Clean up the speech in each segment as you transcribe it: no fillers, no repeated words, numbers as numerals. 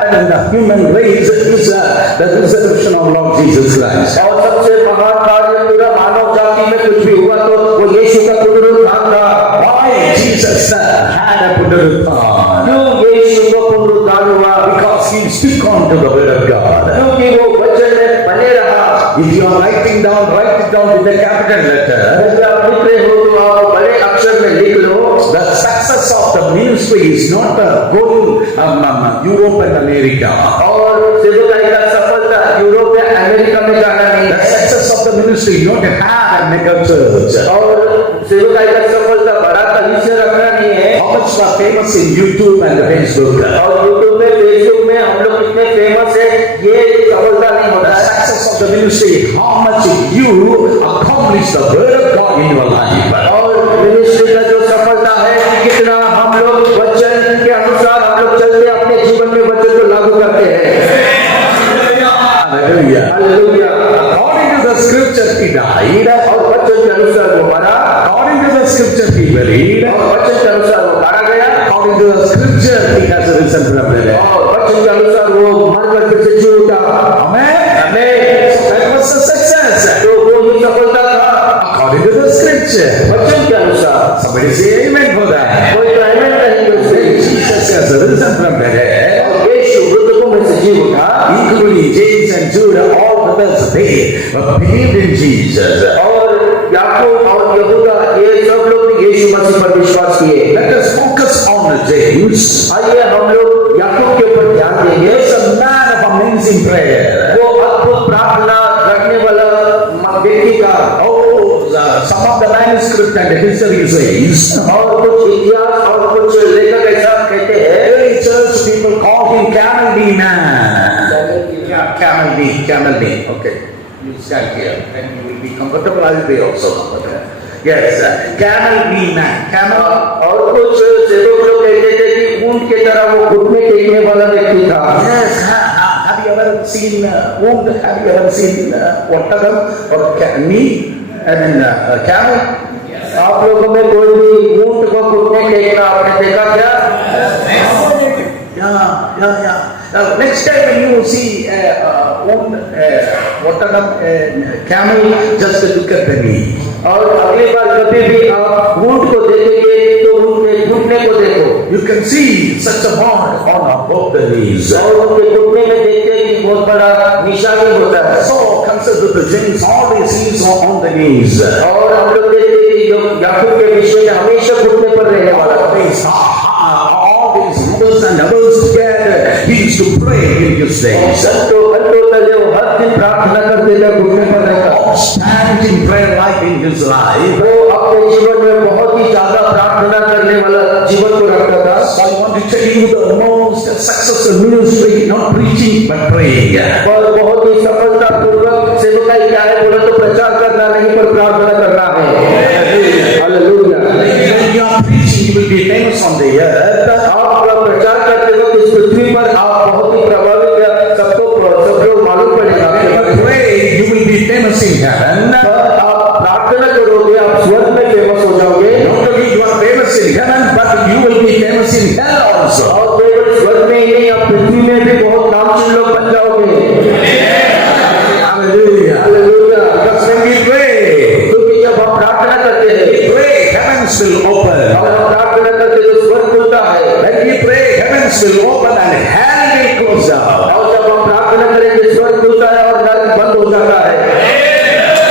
And the human race is the resurrection of Lord Jesus Christ. और सबसे महान कार्य पूरा मानव जाति में कुछ भी हुआ तो वो यीशु का पुनरुत्थान था। Why Jesus had a पुनरुत्थान? क्यों यीशु को पुनरुत्थान हुआ? Because he stuck on to the word of God. क्योंकि वो वचन में बने रहा। If you are writing down, write it down with a capital letter. यदि आप लिख रहे हो तो आप बड़े अक्षर में लिख लो। The success of the ministry is not going Europe and America. और सेवकाई का सफलता यूरोप या अमेरिका में जाना नहीं है। The success of the ministry is not to have a mega church. और सेवकाई का सफलता बड़ा कलीसिया रखना नहीं है। How much are famous in YouTube and Facebook? और YouTube में फेसबुक में हम लोग कितने फेमस है ये सफलता नहीं होता The है। success of the ministry, how much you accomplish the word of God in your life. और मिनिस्ट्री का जो सफलता है कितना हम लोग वचन के अनुसार हम लोग चलते अपने जीवन में वचन को लागू करते हैं। Hallelujah. Hallelujah. According to the scripture he died. और वचन के अनुसार वो मरा। According to the scripture he buried. और वचन के अनुसार वो मारा गया। According to the scripture he has risen from the dead. और वचन के अनुसार वो मरकर फिर से जी उठा। Amen. आमीन। So that was the success. तो वो ही सफलता था According to the scripture. वचन के अनुसार। Somebody say amen for that. कोई तो आमीन कहेंगे उससे। Jesus has risen from the dead. और यीशु मृतकों में से जी उठा। Equally, James and Judah, all brothers, they believed in Jesus. और याकूब और यहूदा ये सब लोग भी यीशु मसीह पर विश्वास किए। Let us focus on James. आइए हम लोग याकूब के ऊपर ध्यान देंगे। He is a man of amazing prayer. वो अद्भुत प्रार्थना रखने वाला व्यक्ति का। Some of the manuscript and history says, और कुछ इतिहास और कुछ लेखक ऐसा कहते हैं। early church people call him Camel Knee Man. Yeah, Camel Knee. Okay, you stand here and you will be comfortable. I will be also comfortable. Yes, Camel Knee Man. Camel. और कुछ सेवक लोग कहते थे कि ऊंट की तरह वो घुटने टेकने वाला व्यक्ति था। Yes. Have you ever seen wound? Have you ever seen ottagam or knee? I mean camel? आप लोगों में कोई भी ऊंट को घुटने टेकना आपने देखा क्या? Yeah. Next time when you see ottagam, camel, just look at the knee. और अगली बार कभी भी आप ऊंट को देखेंगे तो उनके घुटने को देखो। You can see such a bond on both the knees. और उनके घुटने में देखते हैं कि बहुत बड़ा निशानी होता है। So consider the James always is on the knees. और हम लोग देखते हैं कि याकूब के विषय में हमेशा घुटने पर रहने वाला All these mothers and others together, he used to pray in his days. हर दिन प्रार्थना करते थे घुटने पर रहकर। Stand in prayer life in his life. वो अपने जीवन में बहुत ही ज्यादा प्रार्थना करने वाला जीवन को रखता था। So I want to tell you the most successful ministry, not preaching but praying. और बहुत ही सफलता पूर्वक सेवकाई क्या है बोला तो प्रचार करना नहीं पर प्रार्थना करना है। Hallelujah. When you are preaching, you will be famous on the earth. आप प्रचार करते वक्त इस पृथ्वी पर आप बहुत ही प्रभावित सब लोग मालूम पड़ेगा। When you pray, you will be famous in heaven. आप प्रार्थना करोगे आप स्वर्ग में फेमस हो जाओगे। Not only you are famous in heaven, but you will be famous in hell also. और केवल स्वर्ग में ही नहीं आप पृथ्वी में भी बहुत नामचीन लोग बन जाओगे। Hallelujah. Hallelujah. Because when we pray, क्योंकि जब हम प्रार्थना करते हैं pray, heavens will open. और हम प्रार्थना करते हैं तो स्वर्ग खुलता है। When we pray, heavens will open and hell will close down. और जब हम प्रार्थना करेंगे स्वर्ग खुलता है और नरक बंद हो जाता है।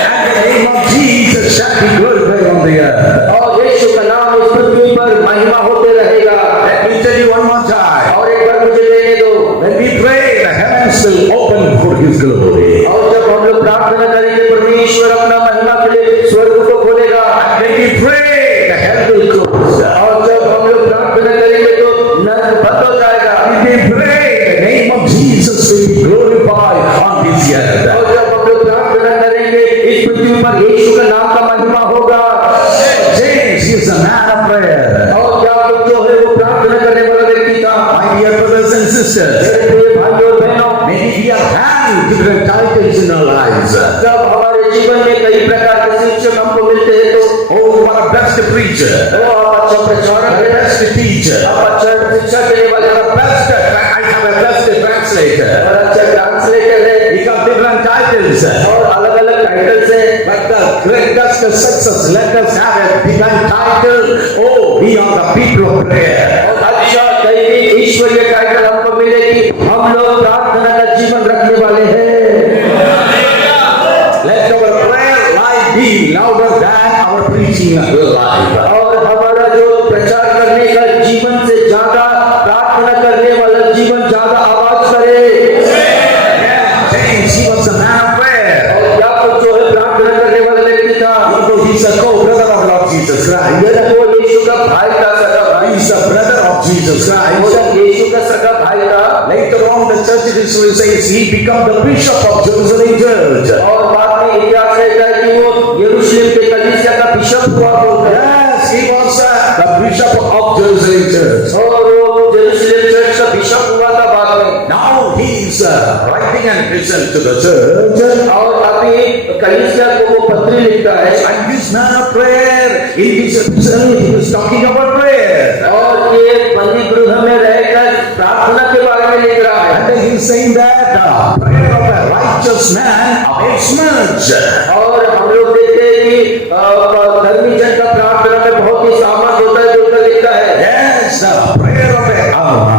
And the name of Jesus shall be glorified on the earth. और यीशु का नाम इस पृथ्वी पर महिमा होते रहेगा। Let me tell you one more time. और एक बार मुझे लेने दो। When we pray, the heavens will open for His glory. और जब हम लोग प्रार्थना करेंगे परमेश्वर अपना महिमा के लिए स्वर्ग को खोलेगा। When we pray, the hell will close. और जब हम लोग प्रार्थना करेंगे तो नरक बंद हो जाएगा। When we pray, the name of Jesus will be glorified on this earth. और जब हम लोग प्रार्थना करेंगे इस पृथ्वी पर यीशु का नाम का महिमा होगा। James is a man of prayer. और क्या लोग जो है वो प्रार्थना करने वाला व्यक्ति था। My dear brothers and sisters, मेरे प्रिय भाइयों और बहनों, maybe we are having different titles in our lives. जब हमारे जीवन में कई प्रकार के शिक्षक हमको मिलते हैं तो Oh, what a best preacher. आप अच्छा प्रचारक What a हैं, best teacher. आप अच्छा शिक्षा देने वाले हैं, I have a best translator. और अच्छा ट्रांसलेटर है He got different titles. और अलग अलग टाइटल्स है But the greatest success, let us have a divine title. Oh, we are the people of prayer. और अच्छा दैविक ईश्वरीय टाइटल हमको मिलेगी हम लोग प्रार्थना का जीवन रखने वाले हैं Let our prayer life be louder than our preaching life. और हमारा जो प्रचार करने का जीवन से ज्यादा प्रार्थना करने वाला जीवन ज्यादा आवाज करे James, he was a man of prayer. और याकूब जो है प्रार्थना करने वाला व्यक्ति था Although he's a co-brother of Lord Jesus Christ. यदि वो यीशु का भाई था सगा भाई He's a brother of Jesus वो Christ. जब यीशु का सगा भाई था Later on, the church history says he became the bishop of Jerusalem church. और बाद में इतिहास कहता है कि वो यरूशलेम के कलीसिया का बिशप हुआ बोलता है Yes, he was the bishop of Jerusalem church. और वो यरूशलेम चर्च का बिशप हुआ था बाद में Now he is writing an epistle to the church. और अभी कलीसिया को वो पत्री लिखता है And this man of prayer, in this epistle, he was talking about prayer. और ये बंदी गृह में रहकर प्रार्थना के बारे में लिख रहा है And he is saying that prayer of a righteous man avails much. और हम लोग देखते हैं कि धर्मी जन का प्रार्थना में बहुत ही सामर्थ होता है बोलकर लिखता है Yes, the prayer of a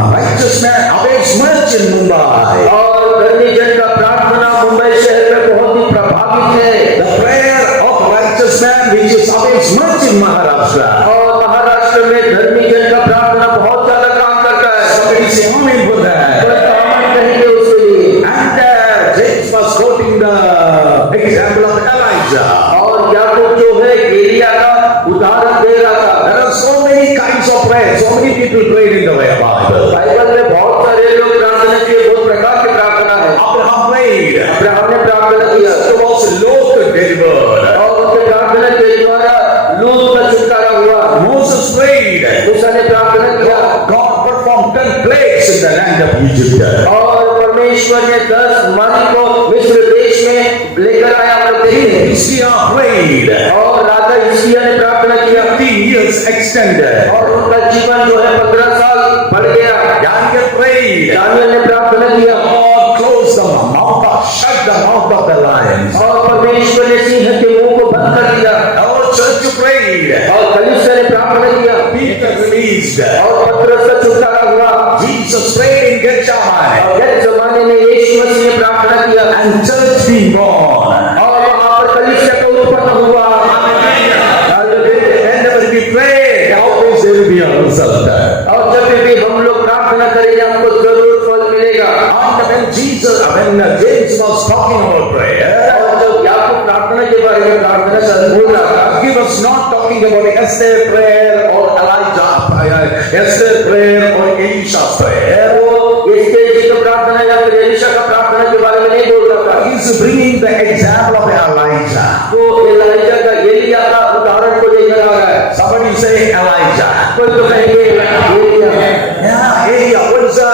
righteous man avails much in Mumbai. और धर्मी जन का प्रार्थना मुंबई शहर में बहुत ही प्रभावित है The prayer of a righteous man which is avails much in Maharashtra. और महाराष्ट्र में धर्मी जन का प्रार्थना बहुत ज्यादा काम करता है Somebody say amen for that. बस आमन कहेंगे उसके लिए And James was quoting the example of Elijah. और याकूब जो है एलिया का उदाहरण दे रहा था There are so many kinds of prayer. So many people prayed in the Bible. Bible में बहुत सारे लोग प्रार्थना किए बहुत प्रकार की प्रार्थना है Abraham prayed. अब्राहम ने प्रार्थना किया There was Lot delivered. और उनके प्रार्थना के द्वारा लूत का छुटकारा हुआ Moses prayed. मूसा ने प्रार्थना किया God performed 10 plagues in the land of Egypt. और परमेश्वर ने 10 मन को मिस्र देश में लेकर आया हम लोग देखते हैं Isaiah prayed. और राजा हिजकिय्याह ने प्रार्थना किया 15 years extended. और उनका जीवन जो है 15 साल बढ़ गया Daniel prayed. दानियल ने प्रार्थना किया God closed the mouth, shut the mouth of the lions. और परमेश्वर ने सिंह के मुंह को बंद कर दिया Our church prayed. और कलीसिया ने प्रार्थना किया Peter released. और पतरस का छुटकारा हुआ Jesus prayed in Gethsemane. और इस जमाने में यीशु मसीह ने प्रार्थना किया And church being born. और वहां पर कलीसिया का उत्पन्न हुआ Whenever we pray, always there will be a result. और जब भी हम लोग प्रार्थना करेंगे हमको जरूर फल मिलेगा And when James was talking about prayer, और जब याकूब प्रार्थना के बारे में प्रार्थना कर बोल रहा था he was not talking about Esther prayer or Elijah prayer, Esther prayer or Elisha's prayer. वो इसके जी का प्रार्थना या फिर एलीशा का प्रार्थना के बारे में नहीं बोल रहा था He is bringing the example of Elijah. वो एलीशा का एलिया का उदाहरण को लेकर आ रहा है Somebody say Elijah. कोई तो कहेंगे Elia Yeah, Elia. What is the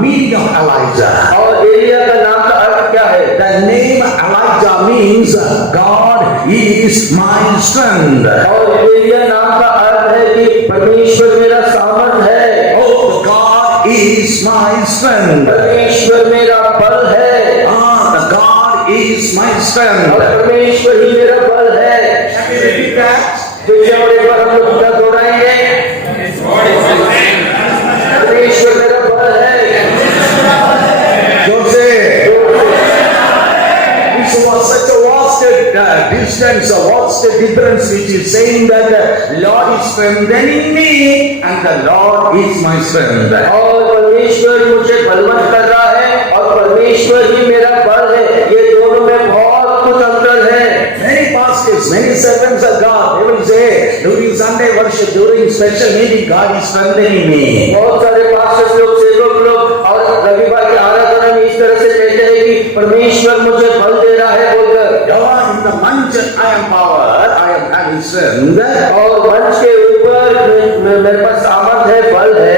meaning of Elijah? और एलिया का नाम का अर्थ क्या है The name Elijah means God is my strength. और एलिया नाम का अर्थ है कि परमेश्वर मेरा सामर्थ है Oh, God is my strength. परमेश्वर मेरा बल है The God is my और strength. परमेश्वर ही मेरा बल है Can we repeat that? जैसे और एक बार हम लोग क्या दोहराएंगे परमेश्वर मेरा बल है Don't say. This was such a vast distance, a vast difference which is saying that the Lord is strengthening me and the Lord is my strength. और परमेश्वर मुझे बलवंत कर रहा है और परमेश्वर ही मेरा बल है ये दोनों में बहुत कुछ अंतर है Many pastors, many servants of God, they will say during Sunday worship, during special meeting, God is strengthening me. बहुत सारे पास्टर्स लोग सेवक लोग और रविवार की आराधना में इस तरह से कहते हैं कि परमेश्वर मुझे बल दे रहा है बोलकर In the manch I am power, I am having strength. और मंच के ऊपर मेरे पास सामर्थ है बल है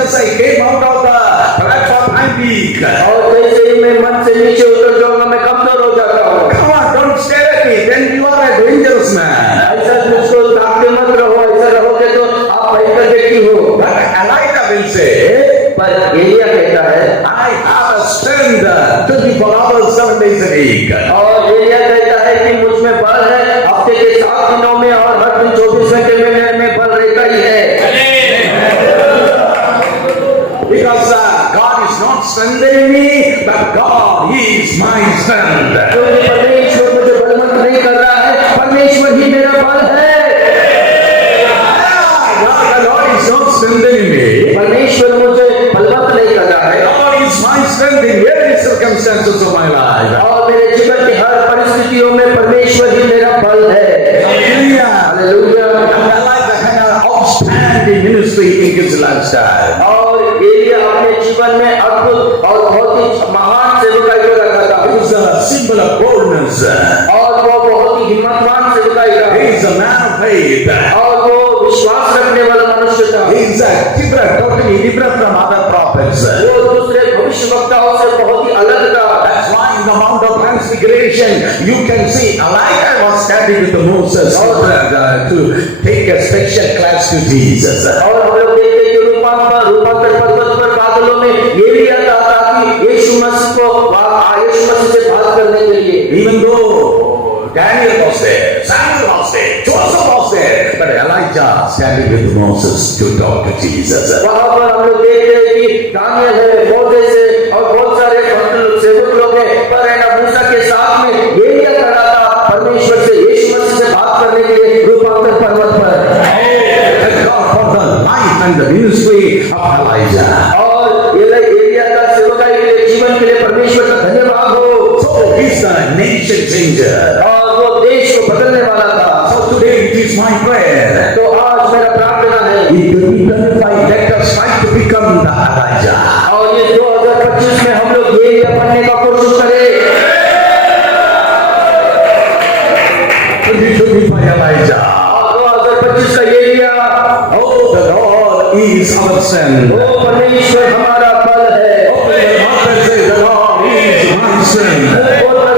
As I came out of the platform, I'm weak. और जैसे ही मैं मंच से नीचे उतर जाऊंगा मैं कमजोर हो जाता हूँ Come on, don't stare at me. Then you are a dangerous man. ऐसा मुझको ताकते मत रहो ऐसा रहोगे तो आप भयंकर व्यक्ति हो But Elijah will say, पर एलिया कहता है I have a strength 24 hours, 7 days a week. और एलिया कहता है कि मुझ में बल है हफ्ते के 7 दिनों में और हर दिन 24 घंटे में मेरे में बल रहता ही है। Because God is not strengthening me, but God is my strength. क्योंकि परमेश्वर मुझे बलवंत नहीं कर रहा है, परमेश्वर ही मेरा बल है। The Lord is not strengthening me. परमेश्वर मुझे बलवंत नहीं कर रहा है God is my strength in every circumstances of my life. और मेरे जीवन की हर परिस्थितियों में परमेश्वर ही मेरा बल है। Hallelujah. Hallelujah. And I like the kind of outstanding ministry in his lifestyle. और एलिया अपने जीवन में अद्भुत और बहुत ही महान सेवकाई को रखा था। He is a symbol of boldness. और वो बहुत ही हिम्मतवान सेवकाई था। He is a man of faith. और वो विश्वास रखने वाला मनुष्य था। He is totally different from other prophets. वो दूसरे भविष्यवक्ताओं से बहुत ही अलग था। That's why in the Mount of Transfiguration you can see Elijah was standing with Moses to take a special class to Jesus. और हम लोग देखते हैं कि रूपांतर पर्वत पर बादलों में एलिया था ताकि यीशु मसीह से बात करने के लिए। Even though Daniel was there, Samuel was there, Joseph was there, but Elijah standing with Moses to talk to Jesus. वहाँ पर हम लोग देखते हैं कि दानियल है, मोसेस है और बहुत सारे सेवक लोग हैं, पर है ना मूसा के साथ में एलिया खड़ा था परमेश्वर से यीशु मसीह से बात करने के लिए रूपांतर पर्वत पर। Thank God for the life and the ministry of Elijah. और एलिया का सेवकाई के लिए जीवन के लिए परमेश्वर का धन्यवाद हो। So he's a nation changer. और वो देश को बदलने वाला था। So today it is my prayer. तो आज मेरा प्रार्थना है In 2025, let us try to become the Elijah. और ये 2025 में हम लोग एलिया बनने का कोशिश करें। 2025 Elijah. और 2025 का Elia, Oh, the Lord is our strength. वो परमेश्वर हमारा बल है। Oh, the Lord say, the Lord is my strength.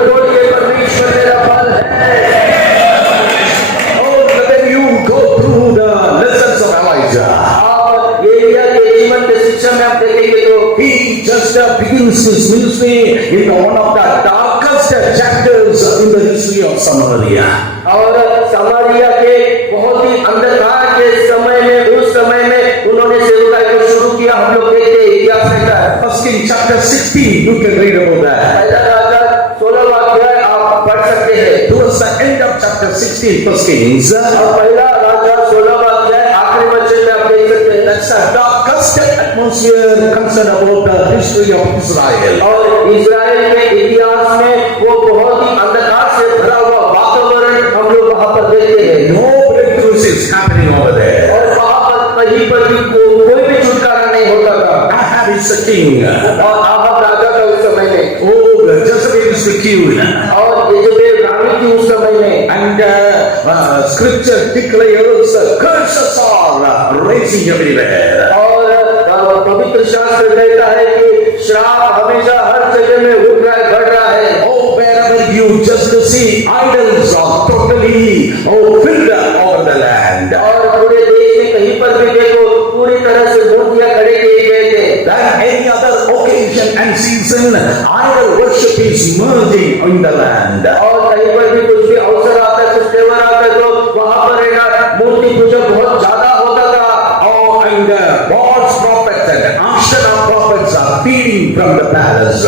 बोलिए परमेश्वर मेरा बल है। Oh, when you go through the lessons of Elijah, और एलिया के जीवन के शिक्षा में आप देखेंगे तो he just begins his ministry in one of the darkest chapters in the history of Samaria. और समारिया के बहुत ही अंधकार के समय में उस समय में उन्होंने सेवकाई को शुरू किया। हम लोग देखते हैं इतिहास में क्या है। First King chapter 16, you can read about that. पहला राजा 16वां अध्याय आप पढ़ सकते हैं। Towards the end of chapter 16, First Kings, और पहला राजा 16वां अध्याय आखिरी वचन में आप देख सकते हैं। that's a darkest atmosphere concerned about the history of Israel. और इजराइल के इतिहास में वो बहुत ही अंधकार से भरा हुआ वातावरण हम लोग वहाँ पर देखते हैं। No breakthroughs is happening over there. और वहाँ पर कहीं पर भी कोई भी छुटकारा नहीं होता था। Ahab is the king. और आहाब राजा था उस समय में। Oh, Jezebel is the queen. और येजेबेल रानी थी उस समय में। And scripture declares curses are raising everywhere. और पवित्र शास्त्र कहता है कि श्राप हमेशा हर जगह में उठ रहा है, बढ़ रहा है। Oh, wherever you just see idols are totally filled over the land. और पूरे देश में कहीं पर भी देखो पूरी तरह से मूर्तियां खड़े किए गए थे। Than any other occasion and season, idol worship is merging in the land. और कहीं पर भी कुछ भी अवसर आता है, कुछ त्योहार आता है तो वहाँ पर है ना मूर्ति पूजा बहुत ज्यादा होता था। Oh, and God's prophets and Ashera prophets are feeding from the palace.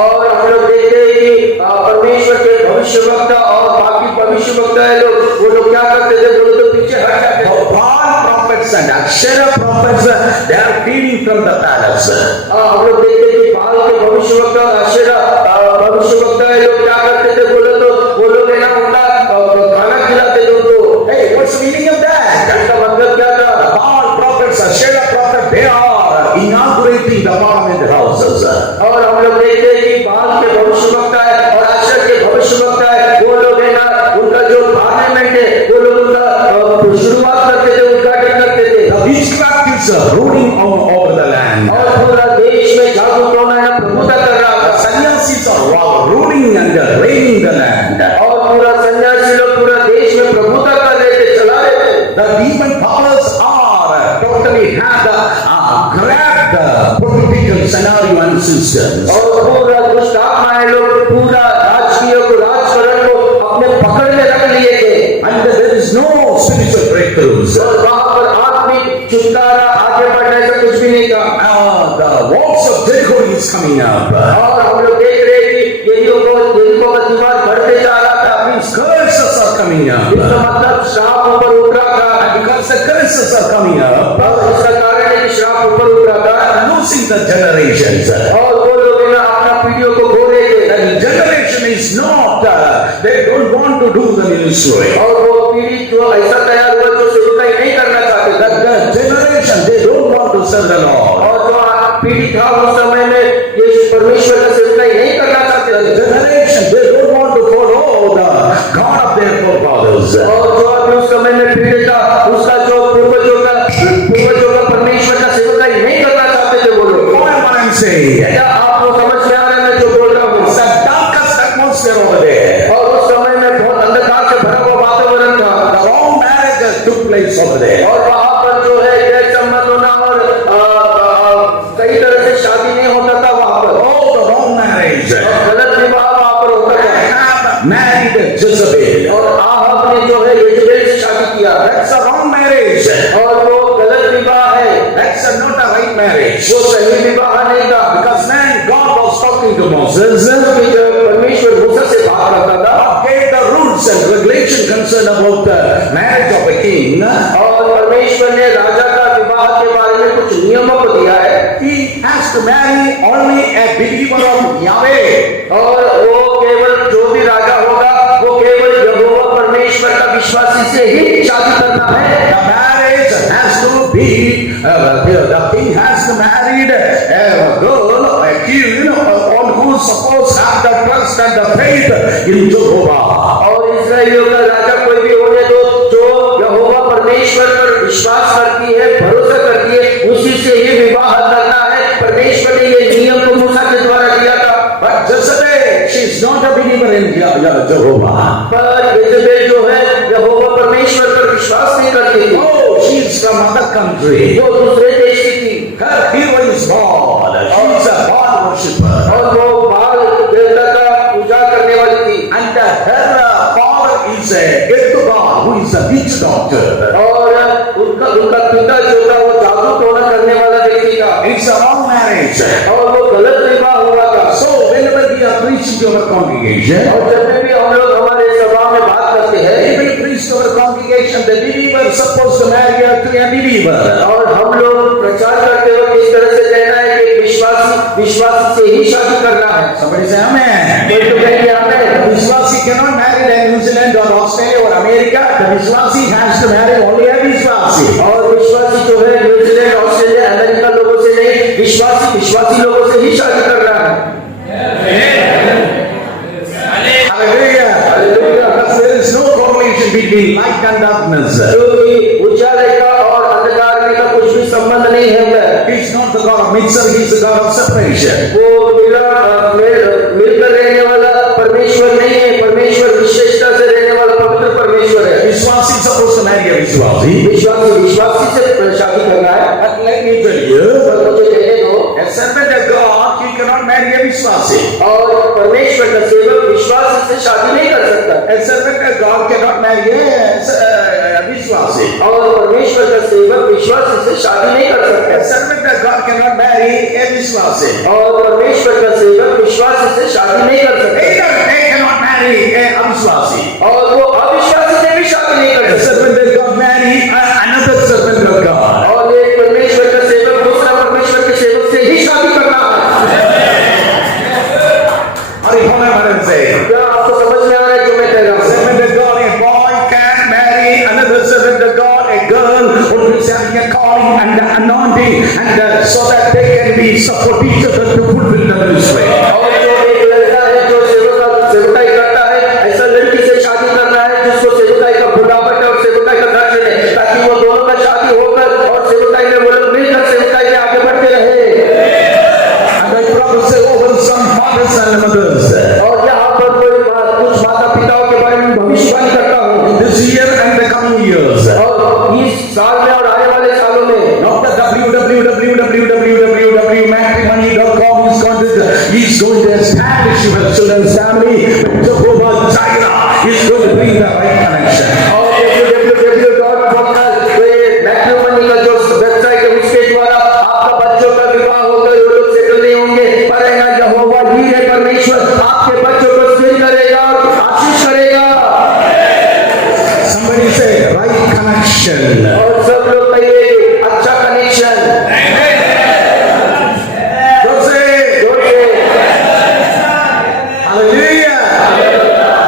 और हम लोग देखते हैं कि परमेश्वर के भविष्यवक्ता और बाकी भविष्यवक्ता है लोग, वो लोग क्या करते थे, वो लोग तो पीछे हट जाते थे। Baal prophets and Ashera prophets, they are feeding from the palace. हम लोग देखते हैं कि बाल के भविष्यवक्ता और आशेरा भविष्यवक्ता है लोग क्या करते थे, बोले तो वो लोग है ना उनका खाना खिलाते थे उनको। Hey, what's the meaning of that? इसका मतलब क्या था? The Baal prophets, Ashera prophets, they are inaugurating the parliament houses. और हम लोग देखते हैं कि बाल के भविष्यवक्ता है और आशेर के भविष्यवक्ता है, वो लोग है ना उनका जो पार्लियामेंट है वो लोग उनका शुरुआत करते थे, उद्घाटन करते थे। The witchcraft is ruling over the land. और पूरा देश में जादू टोना है, प्रभुता कर रहा था। demons. और पूरा दुष्ट आत्माएं लोग पूरा राजकीय को राजकरण को अपने पकड़ में रख लिए थे And there is no spiritual breakthroughs. और वहां पर आत्मिक छुटकारा आगे बढ़ने से कुछ भी नहीं था The walls of Jericho is coming up. और हम लोग देख रहे हैं कि यरीहो का दीवार बढ़ते जा रहा था These curses are coming up. इसका मतलब श्राप ऊपर उठ रहा था And because the curses are coming up, और इसका कारण है कि श्राप ऊपर उठ रहा था losing the generations. और वो लोग ना अपना पीढ़ियों को खो रहे थे And generation is not, they don't want to do the ministry. और वो पीढ़ी जो ऐसा तैयार हुआ जो सेवकाई नहीं करना चाहते That the generation, they don't want to serve the Lord. और जो पीढ़ी था उस समय में यीशु परमेश्वर का सेवकाई नहीं करना चाहते The थे generation, they don't want to follow the God of their forefathers. और जो अभी उस समय में पीढ़ी था उसका जो पूर्वजों का परमेश्वर का सेवकाई नहीं करना चाहते थे वो लोग What am I saying? क्या आप लोग समझ में आ रहे हैं मैं जो बोल रहा हूँ It's the darkest atmosphere over there. और उस समय में बहुत अंधकार से भरा हुआ वातावरण था The wrong marriages took place over there. और वहां पर जो है गैर संबंध होना और कई तरह से शादी नहीं होता था वहां पर Oh, the wrong marriage. और गलत विवाह वहां पर होता था Ahab married Jezebel. और आहब ने जो है यजेबेल से शादी किया That's a wrong marriage. और वो गलत विवाह है That's not a right marriage. वो सही विवाह नहीं था Because man, God was talking to Moses. क्योंकि जब परमेश्वर मूसा से बात करता था God gave the rules and regulation concerned about the marriage of a king. और परमेश्वर ने राजा का विवाह के बारे में कुछ नियमों को दिया है He has to marry only a believer of Yahweh. और वो केवल जो भी राजा होगा वो केवल यहोवा परमेश्वर का विश्वासी से ही शादी करना है The marriage has to be, the king has to marry a girl, a king, on who suppose have the trust and the faith in Jehovah. और इस्राएलियों का राजा कोई भी होने दो जो यहोवा परमेश्वर पर विश्वास करती है भरोसा करती है उसी से ही विवाह करना है परमेश्वर ने ये नियम को मूसा के द्वारा दिया था But Jezebel, she is not a believer in Jehovah. पर यजेबेल जो है यहोवा परमेश्वर पर विश्वास नहीं करती थी Oh, she is from other country. वो दूसरे देश की थी Her hero is Baal. She is a Baal worshipper. और वो बाल देवता का पूजा करने वाली थी And her father is a Gethubal, who is a witch doctor. और उनका पिता जो था वो जादू टोना करने वाला व्यक्ति था It's a wrong marriage. और वो गलत विवाह हुआ था So whenever we are preaching to our congregation, और जब भी हम लोग हमारे सभा में बात करते हैं we will preach to our congregation, the believer is supposed to marry her to a believer. और हम लोग प्रचार करते हुए किस तरह से कहना है कि विश्वासी से ही शादी करना है Somebody say amen. कोई तो कहेंगे हमें The Vishwasi cannot marry in New Zealand or Australia or America. The Vishwasi has to marry only a Vishwasi. और विश्वासी जो है न्यूजीलैंड ऑस्ट्रेलिया अमेरिका लोगों से नहीं विश्वासी लोगों से ही शादी करना है Hallelujah. Hallelujah Because there is no correlation between light and darkness. क्योंकि उजाले का और अंधकार में का कुछ भी संबंध नहीं है He is not the God of mixer, he is the God of separation. वो मिलकर रहने वाला परमेश्वर नहीं है परमेश्वर विशेषता से रहने वाला पवित्र परमेश्वर है Vishwasi is supposed to marry a Vishwasi. विश्वासी से शादी करना है But let me tell you, पर मुझे कहने दो a servant of God, he cannot marry a Vishwasi. और परमेश्वर का सेवक विश्वास से शादी नहीं कर सकता A servant of God cannot marry a Vishwasi. और परमेश्वर का सेवक विश्वास से शादी नहीं कर सकता A servant of God cannot marry a Vishwasi. और परमेश्वर का सेवक विश्वास से शादी नहीं कर सकता Either they cannot marry a Avishwasi. और वो अविश्वासी से भी शादी नहीं कर A सकता servant of God marry another servant of God. और एक परमेश्वर का सेवक दूसरा परमेश्वर के सेवक से ही शादी करना है Are you following what I'm saying? क्या आपको समझ में आ रहा है जो मैं कह रहा हूँ Servant of God, a boy can marry another servant of God, a girl who is having a calling and the anointing, and so that they can be support each other to fulfill the ministry. और जो एक लड़का है जो सेवकाई करता है ऐसा लड़की से शादी करना है जिसको सेवकाई का बुढ़ापट है और सेवकाई का घर चले ताकि वो दोनों का शादी होकर और सेवकाई में वो लोग मिलकर सेवकाई में आगे बढ़ते रहे And I prophesy over some fathers and mothers. और यहाँ पर कुछ माता पिताओं के बारे में भविष्यवाणी करता हूँ This year and the coming years. और इस साल में और आने वाले सालों में Not the www matrimony.com is going to He's going to establish your children's family. Jehovah Jireh is going to bring the right connection. और www.portal तो ये मैट्रिमोनी का जो वेबसाइट है उसके द्वारा आपका बच्चों का विवाह होगा, वो लोग सेटल नहीं होंगे, पर है ना यहोवा हीरे परमेश्वर आपके बच्चों को स्थिर करेगा और आशीष करेगा। Somebody say right connection. और सब लोग कहिए अच्छा connection. Hallelujah.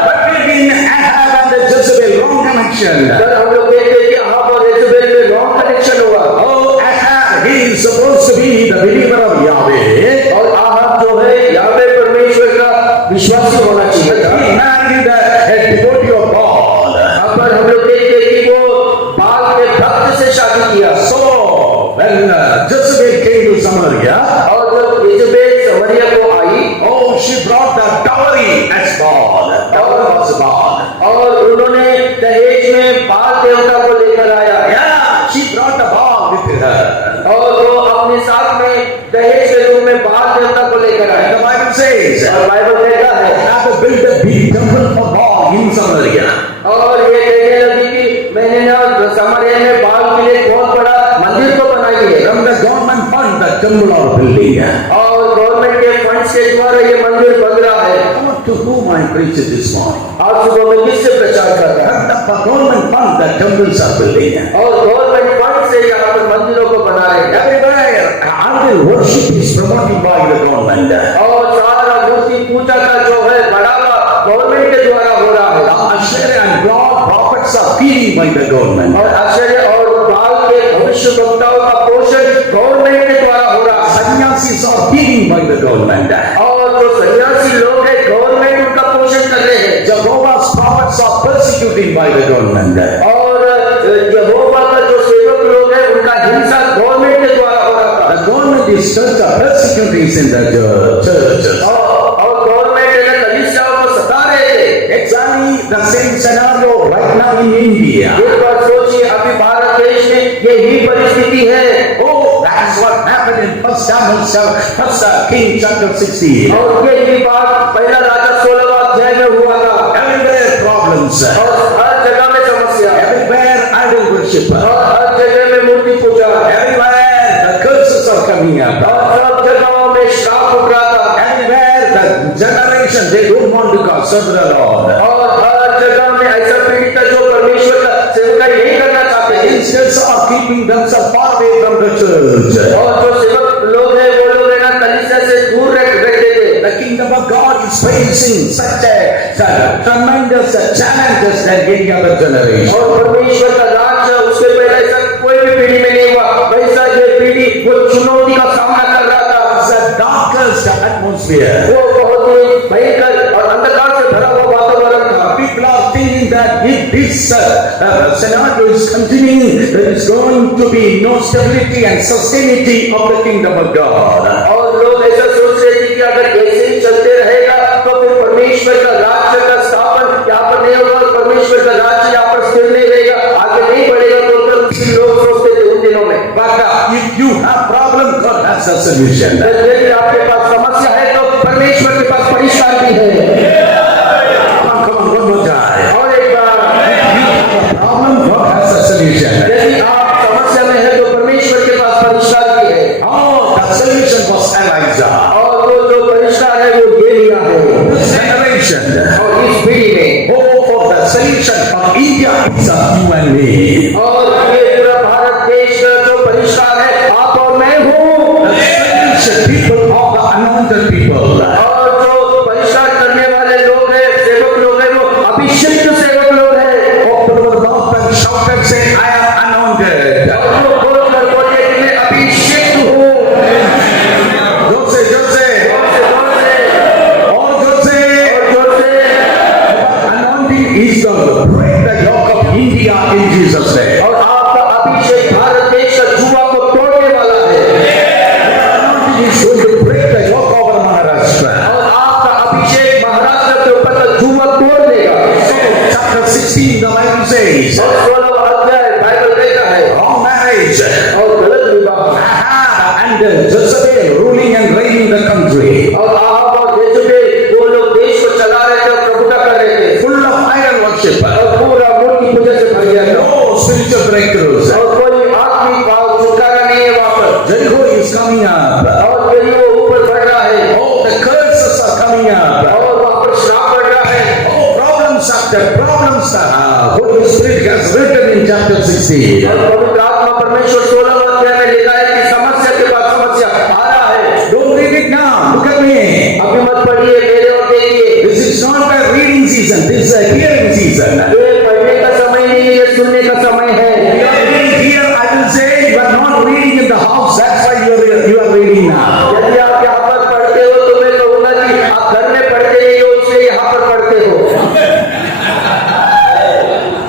But between Ahab and the Jezebel, wrong connection. Sir हम लोग देखते हैं कि अहाब और यजेबेल में रॉन्ग कनेक्शन हुआ। Oh, Ahab, he is supposed to be the believer of Yahweh. और अहाब जो है यावे परमेश्वर का विश्वासी होना चाहिए था। He married a devotee of Baal. यहाँ पर हम लोग देखते हैं कि वो बाल के भक्त से शादी किया। So, when Jezebel came to Samaria, और जब यजेबेल समरिया को आई oh, she brought the dowry as Baal. Dowry was Baal. और उन्होंने दहेज में बाल देवता को लेकर आया। Yeah, she brought the Baal with her. और वो अपने साथ में दहेज के रूप में बाल देवता को लेकर आया। The Bible says, और बाइबल कहता है have to build a big temple for Baal in Samaria. और ये कहने लगी कि मैंने ना समरिया में बाल के लिए बहुत बड़ा मंदिर को बनाई है। From the government fund, the temple or building. और गवर्नमेंट के फंड्स के द्वारा ये मंदिर बन रहा है। To whom I preach this morning. आज सुबह में किससे प्रचार कर रहा है? From the government fund, the temples are building. और गवर्नमेंट फंड से यहाँ पर मंदिरों को बना रहे हैं। Everywhere, idol worship is promoted by the government. और सारा मूर्ति पूजा का जो है बढ़ावा गवर्नमेंट के द्वारा हो रहा है। Asherah and God prophets are feeding by the government. और आश्चर्य और बाल के भविष्य वक्ताओं का पोषण गवर्नमेंट के द्वारा हो रहा है। Sannyasis are feeding by the government. और जो सन्यासी लोग हैं गवर्नमेंट उनका पोषण कर रहे हैं। Jehovah's prophets are persecuted by the government. और यहोवा का जो सेवक लोग हैं उनका हिंसा गवर्नमेंट के द्वारा हो रहा था। The government is such a persecuting in the churches. और गवर्नमेंट ने कलीसियाओं को सता रहे थे। Exactly the same scenario right now in India. एक बार सोचिए अभी भारत देश में यही परिस्थिति है। Oh, that's what happened in First King chapter 16. और यही बात पहला राजा 16वां अध्याय में हुआ था। Everywhere problems. और हर जगह में समस्या। Everywhere idol worship. और हर जगह में मूर्ति पूजा। Everywhere the curses are coming up. और सब जगहों में श्राप उठ रहा था। Everywhere the generation they don't want to serve the Lord. और हर जगह में ऐसा पीड़ित है जो परमेश्वर का सेवकाई नहीं करना चाहते हैं। Instead of keeping themselves far away from the church. और जो सेवक लोग हैं वो लोग है ना कलीसिया से दूर रहते थे। The kingdom of God is facing such a tremendous challenges than any other generation. और परमेश्वर का राज्य उसके पहले ऐसा कोई भी पीढ़ी में नहीं हुआ। वैसा ये पीढ़ी वो चुनौती का सामना कर रहा था। The darkest atmosphere. वो बहुत ही भयंकर और अंधकार से भरा हुआ वातावरण था। People are thinking that if this scenario is continuing, there is going to be no stability and sustainability of the kingdom of God. और लोग ऐसा सोच रहे थे कि अगर ऐसे ही चलते रहेगा तो फिर परमेश्वर का राज्य का स्थापन यहाँ पर नहीं होगा और परमेश्वर का राज्य यहाँ पर स्थिर नहीं रहेगा, आगे नहीं बढ़ेगा। तो लोग सोचते थे उन दिनों में। But if you have problem, God has a solution. यदि आपके पास समस्या है तो परमेश्वर के पास परिष्कार भी है। Come on, one more time. और एक बार Problem, God has a solution. यदि आप समस्या में है तो परमेश्वर के पास परिष्कार भी है। Oh, the solution was Elijah. और वो जो परिष्कार है वो ये लिया है। This generation. और इस पीढ़ी में Oh, for the solution of India is you and me. और ये पूरा भारत देश का जो परिष्कार है आप और मैं हूँ। The solution people of the anointed people. और जो परिष्कार करने वाले लोग हैं सेवक लोग हैं वो अभिषिक्त सेवक लोग हैं। Open your mouth and shout and say, I am anointed. और वो बोलकर बोलिए कि मैं अभिषिक्त हूँ। Jose, Jose. और जोर से Anointing is to break the yoke of India in Jesus' name. 16. पवित्र आत्मा परमेश्वर 16वें अध्याय में लिखा है कि समस्या के बाद समस्या आ रहा है। Don't read it now. Look at me. अभी मत पढ़िए, मेरे और देखिए। This is not a reading season. This is a hearing season. ये पढ़ने का समय नहीं है, ये सुनने का समय है। You are reading here. I will say you are not reading in the house. That's why you are reading now. यदि आप यहाँ पर पढ़ते हो तो मैं कहूँगा कि आप घर में पढ़ते नहीं हो, इसलिए यहाँ पर पढ़ते हो।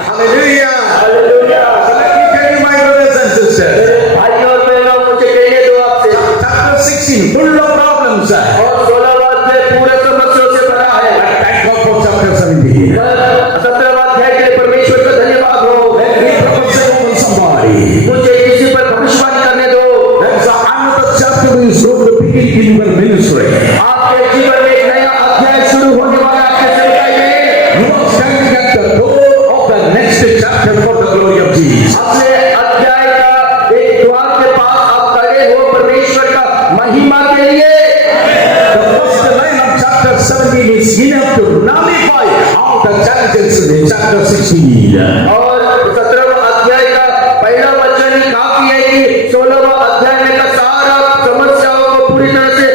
Hallelujah. Hallelujah. So let me tell you, my brothers and sisters. भाई और बहनों, मुझे कहने दो आपसे, Chapter 16, full of problems. और 16वां अध्याय पूरे समस्याओं से भरा है। Thank God for chapter 17. 17वां अध्याय के लिए परमेश्वर का धन्यवाद हो। Let me prophesy over somebody. मुझे किसी पर भविष्यवाणी करने दो। There's another chapter is going to begin in your ministry. आपके जीवन में एक नया अध्याय शुरू होने वाला है आपके सेवकाई में। You are standing at the door of the next chapter for the glory of Jesus. अपने अध्याय का एक द्वार के पास आप खड़े हो परमेश्वर का महिमा के लिए। The first line of chapter 17 is enough to nullify all the challenges in chapter 16. और 17वां अध्याय का पहला वचन ही काफी है कि 16वां अध्याय में का सारा समस्याओं को पूरी तरह से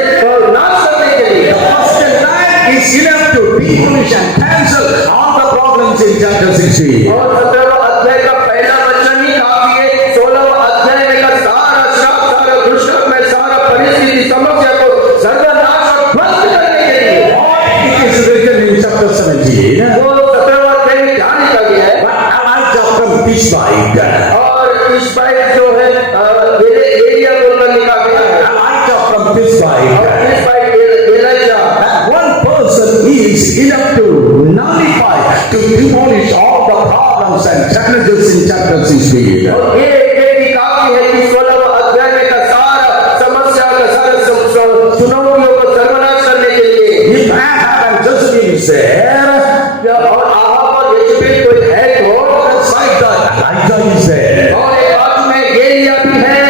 नाश करने के लिए। The first line is enough to demolish and cancel all the problems in chapter 16. और 17वां अध्याय का पहला वचन ही काफी है 16वां अध्याय में का सारा श्राप, सारा दुष्कर्म, सारा परिस्थिति, समस्या को सर्वनाश और ध्वस्त करने के लिए। It is written in chapter 17. वो 17वां अध्याय में ध्यान लिखा गया है। But Elijah from Tishbite. और इस बाइक जो है एरिया बोलकर लिखा गया है। Elijah from और Tishbite. इस बाइक Elijah, And one person is enough to nullify, to demolish all the problems and challenges in chapter 16. और ये व्यक्ति काफी है कि 16वां अध्याय में का सारा समस्या का सारा चुनौतियों को सर्वनाश करने के लिए। If Ahab and Jezebel is there, और आहाब और यजेबेल कोई है तो, that's like that. Elijah is there. और एक बात में एलिया भी है।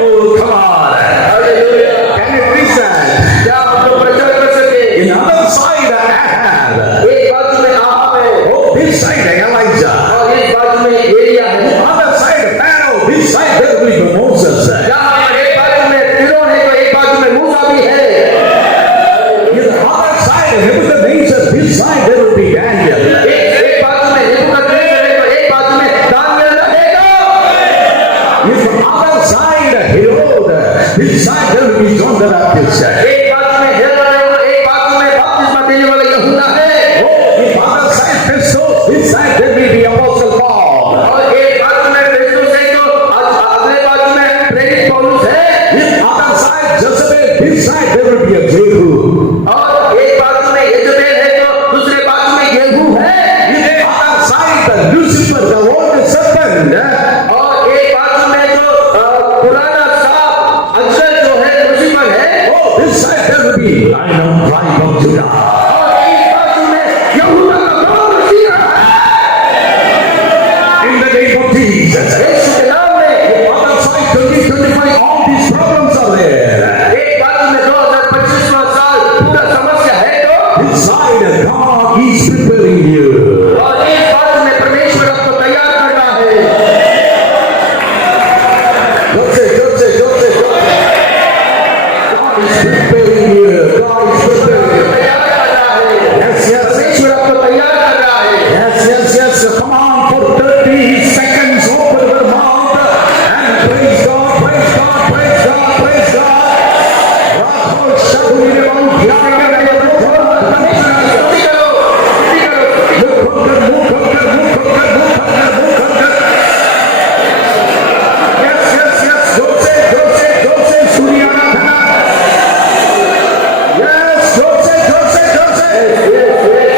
Oh, come on. Hallelujah. Can you please that? क्या हम लोग प्रचार कर सके? In other side, Ahab. एक बाजू में आहाब है Oh, this side, Elijah. और एक बाजू में एलिया है। Other side, Pharaoh. This side, there will be Moses. जहाँ पर एक बाजू में फिरौन है तो एक बाजू में मूसा भी है। In the other side, Nebuchadnezzar. This side, there will be Daniel. एक बाजू में नेबूकदनेस्सर है तो एक बाजू में दानियेल रहेगा। If other side, Herod. This side, there will be John the Baptist. एक बाजू में हेरोद है तो एक बाजू में बपतिस्मा देने वाला यूहन्ना है। If other side, Festus. This side, there will be Apostle Paul. और एक बाजू में फेस्तुस है तो अगले बाजू में प्रेरित पौलुस है। If other side, Jezebel. This side, there will be a Jehu. और एक बाजू में यजेबेल है तो दूसरे बाजू में येहू है। If other side, the Lucifer, the old serpent. और एक बाजू में जो पुराना सांप अजगर जो है लूसीफर है। Oh, this side, there will be Lion of tribe of Judah. और इस बाजू में यहूदा का गाँव मसीहा है। In the name of Jesus. यीशु के नाम में। Other side, 2025, all these problems are there. एक बाजू में 2025वां साल पूरा समस्या है तो, This side, God is preparing you. और इस बाजू में परमेश्वर आपको तैयार कर रहा है। Jose. God is preparing you. God is preparing you. तैयार कर रहा है। Yes. परमेश्वर आपको तैयार कर रहा है। Yes. Come on for 30 seconds. Open your mouth and praise God. Praise God. Praise God. Praise God. Rakho Shaduni Ram Dhyan स्तुति करो, स्तुति करो। Move on. Yes. Jose. Suryanadhana. Yes. Jose. Yes,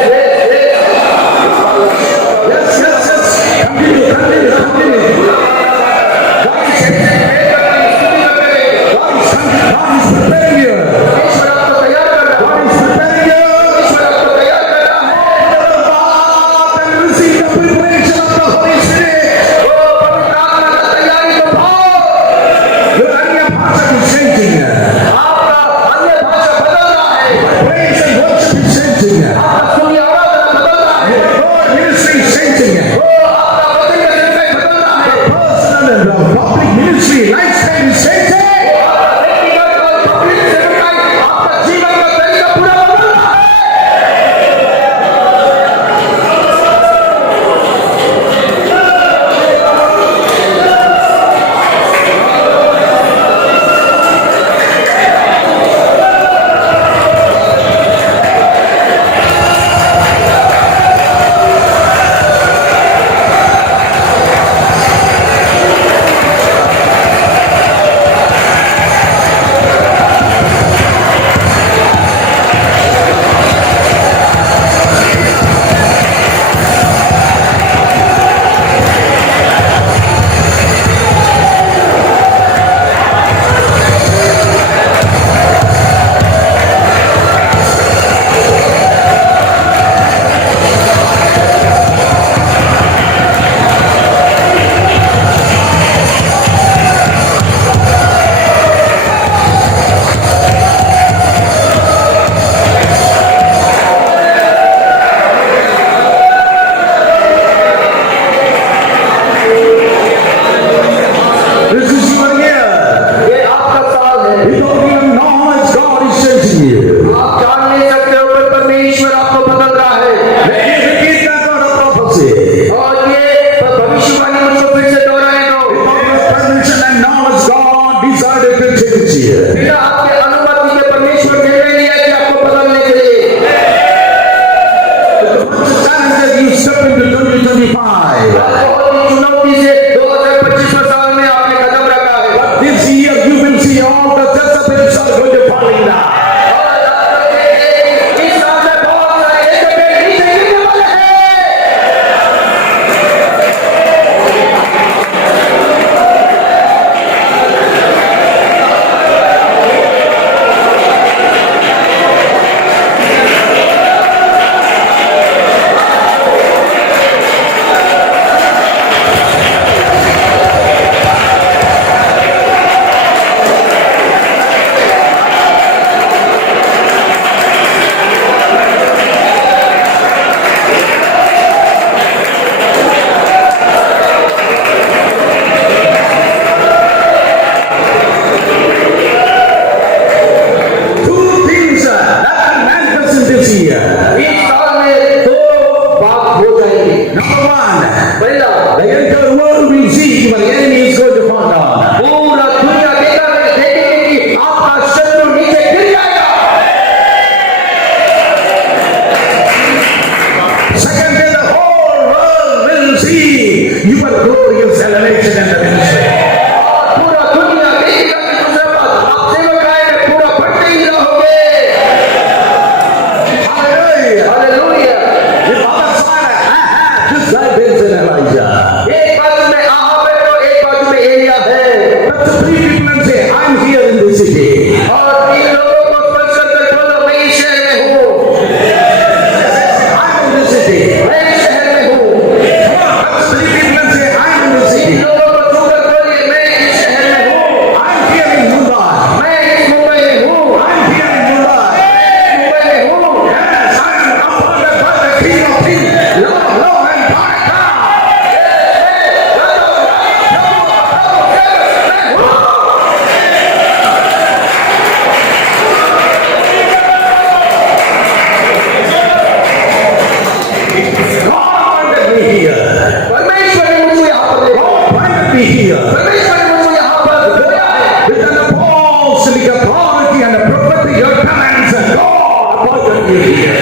you hear?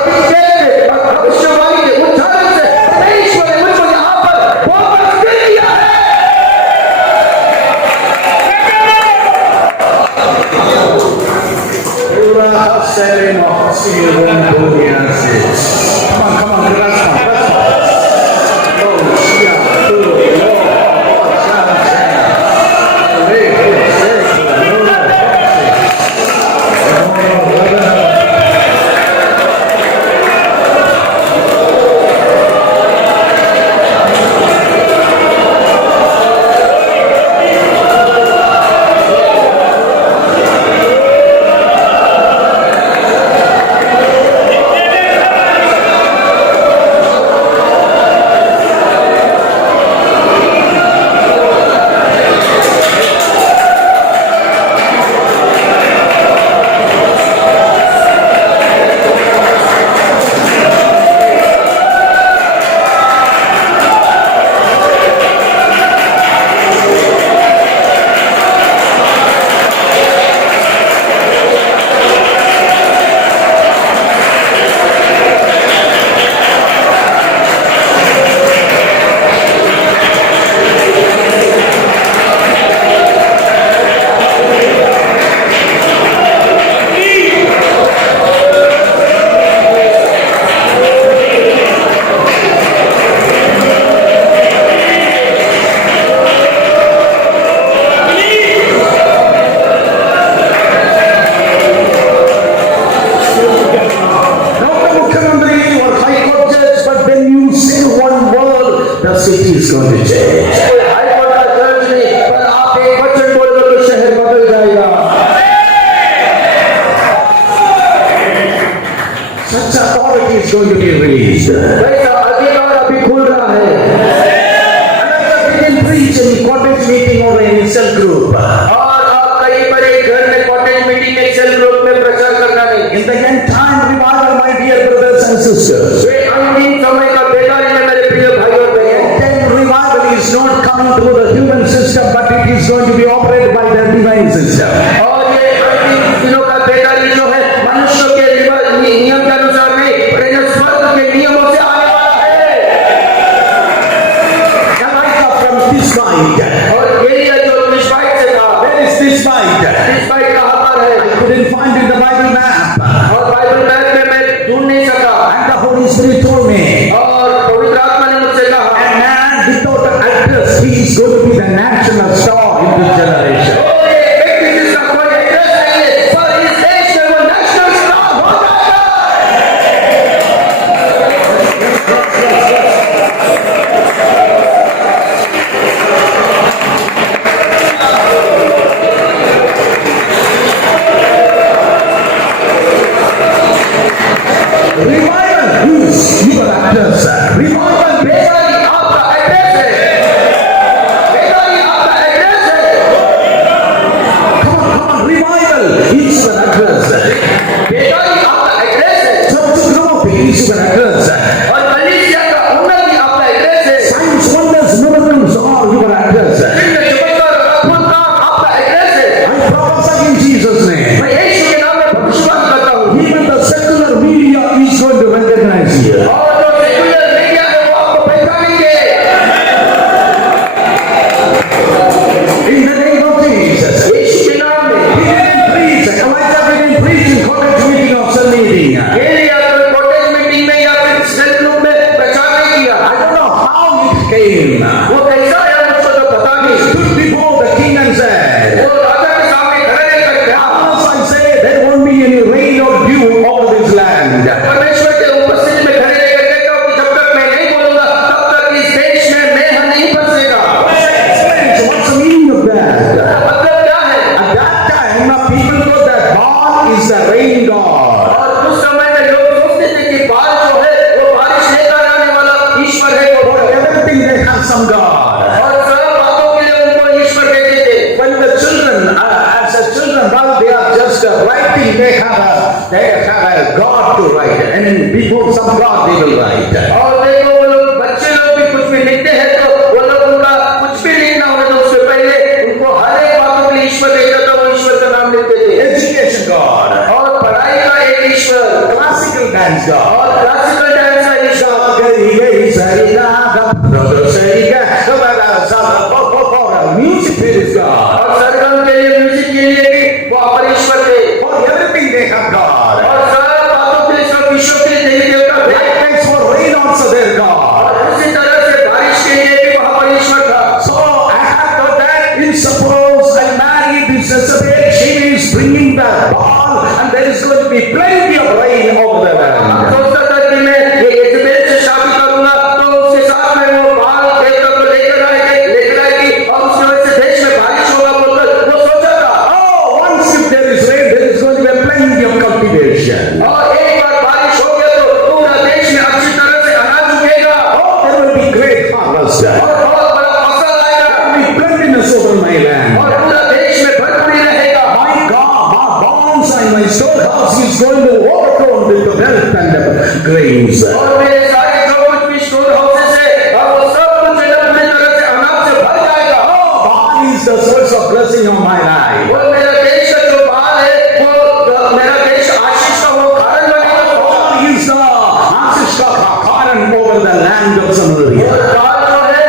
अभिषेक से और भविष्यवाणी के उच्चारण से परमेश्वर ने मुझको यहाँ पर वापस कर दिया है। Come on, let's go. Oh, yeah, city is going to change. High court का जज नहीं, पर आप एक वचन बोल दो तो शहर बदल जाएगा। Such authority is going to be released. वैसा अधिकार अभी खुल रहा है। And I can preach in cottage meeting or in cell group. और आप कहीं पर एक घर में कॉटेज मीटिंग में सेल ग्रुप में प्रचार करना नहीं। In the end time revival, my dear brothers and sisters. वे अंतिम समय का बेकार है मेरे प्रिय भाई और बहन। Then revival is not coming through the human system, but it is going to be operated by the divine system. और ये अंतिम दिनों का बेकारी जो है मनुष्य के नियम के अनुसार नहीं, पर इन स्वर्ग के नियमों से आने वाला है। Elijah from this night. और एलिया जो तिशबाई से था, Where is this night? तिशबाई कहाँ पर है? I couldn't find in the Bible map. और बाइबल मैप में मैं ढूंढ नहीं सका। And the Holy Spirit told me. और पवित्र आत्मा ने मुझसे कहा, A man without an address, he is going to be the national star in this generation. ओ ये व्यक्ति जिसका कोई एड्रेस नहीं है, पर इस देश में वो नेशनल स्टार हो जाएगा। Revival, who's your address? Revival, बेकारी आपका एड्रेस है। बेकारी आपका एड्रेस है। come on, revival is your address. बेकारी आपका एड्रेस है। Church growth is your address. और कलीसिया का उन्नति आपका एड्रेस है। Signs, wonders, miracles are your address. चिन्ह, चमत्कार और अद्भुत काम आपका एड्रेस है। I prophesy in Jesus' name. मैं यीशु के नाम में भविष्यवाणी करता हूँ। Even the secular media is going to recognize you. और जो सेकुलर मीडिया है वो आपको पहचानेंगे। In the name of Jesus. यीशु के नाम में। He didn't preach. Elijah didn't preach in cottage meeting of some meeting. Elia कोई कॉटेज मीटिंग में या फिर सेल ग्रुप में प्रचार नहीं किया। I don't know how it came. वो कैसा है मुझको तो पता नहीं। Stood before the king and said, वो राजा के सामने खड़े नहीं करते। unless I say there won't be any rain or dew over this land. परमेश्वर के उपस्थिति में खड़े रहकर कहता हूँ कि जब तक मैं नहीं बोलूंगा तब तक इस देश में मेह नहीं बरसेगा। What's the meaning of that? मतलब क्या है? At that time, people thought that God is the rain god. और उस समय में लोग सोचते थे कि बाल जो है वो बारिश लेकर आने वाला ईश्वर है। वो For everything they have some God. और सब बातों के लिए उनको ईश्वर कहते थे। When the children, as the children, while they are just writing, they have a God to write. And then before some God they will write. और देखो वो लोग बच्चे लोग भी कुछ भी लिखते हैं तो वो लोग उनका कुछ भी लिखना होगा तो उससे पहले उनको हर एक बातों के लिए ईश्वर देखता था, वो ईश्वर का नाम लिखते थे। Education God. और पढ़ाई का एक dance God. और क्लासिकल डांस का ईशा Music is God. और सरगम के लिए म्यूजिक के लिए भी वो परमेश्वर थे For everything they have God. और सब बातों के लिए सब विश्व के लिए देवी देवता थे Likewise for rain also their God. और उसी तरह से बारिश के लिए भी वहाँ परमेश्वर था So after that, if suppose I marry this Jezebel, she is bringing the ball and there is going to be plenty of rain over the हम land. सोचता था कि मैं ये इजबेल से शादी करूंगा तो उसके साथ में वो बाल देवता को लेकर आएगी और उसकी वजह से देश में बारिश होगा बोलकर वो सोचा था Oh, once if there is rain, there is going to be plenty of cultivation. और एक बार बारिश हो गया तो पूरा देश में अच्छी तरह से अनाज उगेगा Oh, there will be great harvest. और बहुत बड़ा फसल आएगा There will be plentiness over my land. और पूरा देश में भरपूरी रहेगा My God, my barns and my storehouse is going to overflow with the wealth and the grains. और मेरे सारे जो कुछ भी स्टोर हाउसेस है और वो सब कुछ एकदम पूरी तरह से अनाज से भर जाएगा Oh, barn is the source of blessing on my life. और मेरा देश का जो बाल है वो मेरा देश आशीष का वो कारण बनेगा God is the Ancestor Karan over the land of और Samaria. बाल जो है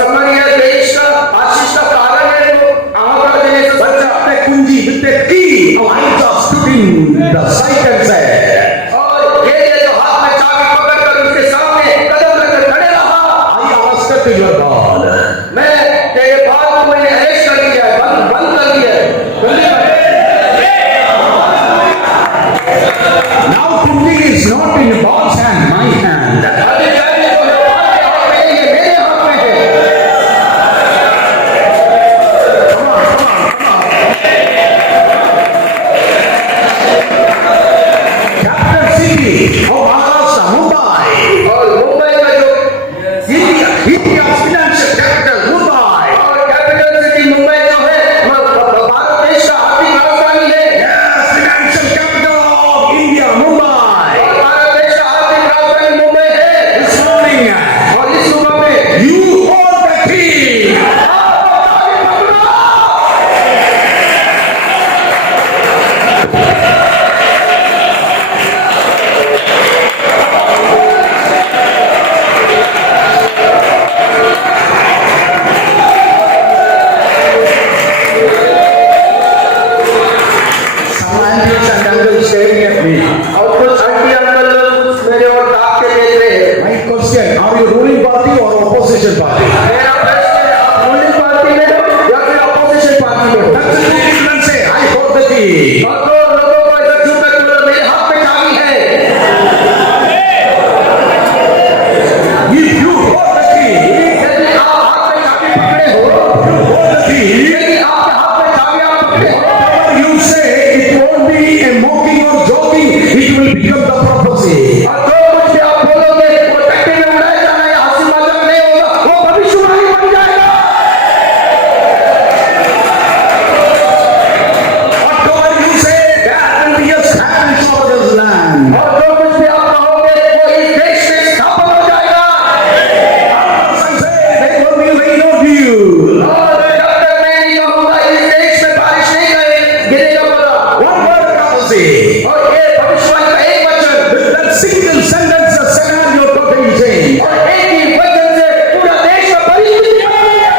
समरिया देश का आशीष का कारण है वो आहार देने से But बचा the Kunji with the key, Elijah stood in the sight and said, और ये जो हाथ में चाबी पकड़कर उसके सामने कदम रखकर खड़े रहा I arrested your God. मैं तेरे बाल को मैंने अरेस्ट कर दिया है बंद कर दिया है Now Kunji is not in God's hand, my hand. अभी जाने को जो बाल के हाथ में है, ये मेरे हाथ में है Capital city of Maharashtra, Mumbai. और मुंबई का जो India's financial capital, Mumbai. और कैपिटल सिटी मुंबई जो है भारत देश का आर्थिक राजधानी है Yes, financial capital of India, Mumbai. और भारत देश का आर्थिक राजधानी मुंबई है This morning, और इस सुबह में you hold the key. Some aunties and uncles staring at me. और कुछ आंटी अंकल लोग मेरे और ताक के देख रहे हैं My question, are you ruling party or opposition party? मेरा प्रश्न है आप रूलिंग पार्टी में हो या फिर अपोजिशन पार्टी में हो That's the thing you can say, I hold the key. और तो लोगों को ऐसा क्यों कहते हो मेरे हाथ में चाबी है If you hold the key, यदि आप हाथ में चाबी पकड़े हो hold the key, यदि आपके हाथ में चाबी आप पकड़े हो whatever you say, it won't be a mocking or joking, it will become the prophecy. और जो कुछ भी आप बोलोगे वो टट्टी में उड़ाया जाना या हंसी मजाक नहीं होगा वो भविष्यवाणी बन जाएगा Whatever you say, that will be established over this land. और जो कुछ भी आप कहोगे वो इस देश में स्थापन हो जाएगा As I say, there will be rain on you. और जब तक मैं नहीं कहूंगा इस देश में बारिश नहीं गिरेगा बोला One word prophecy. और ये भविष्यवाणी का एक वचन With that single sentence, the scenario totally changed. और एक ही वचन से पूरा देश का परिस्थिति बदल गया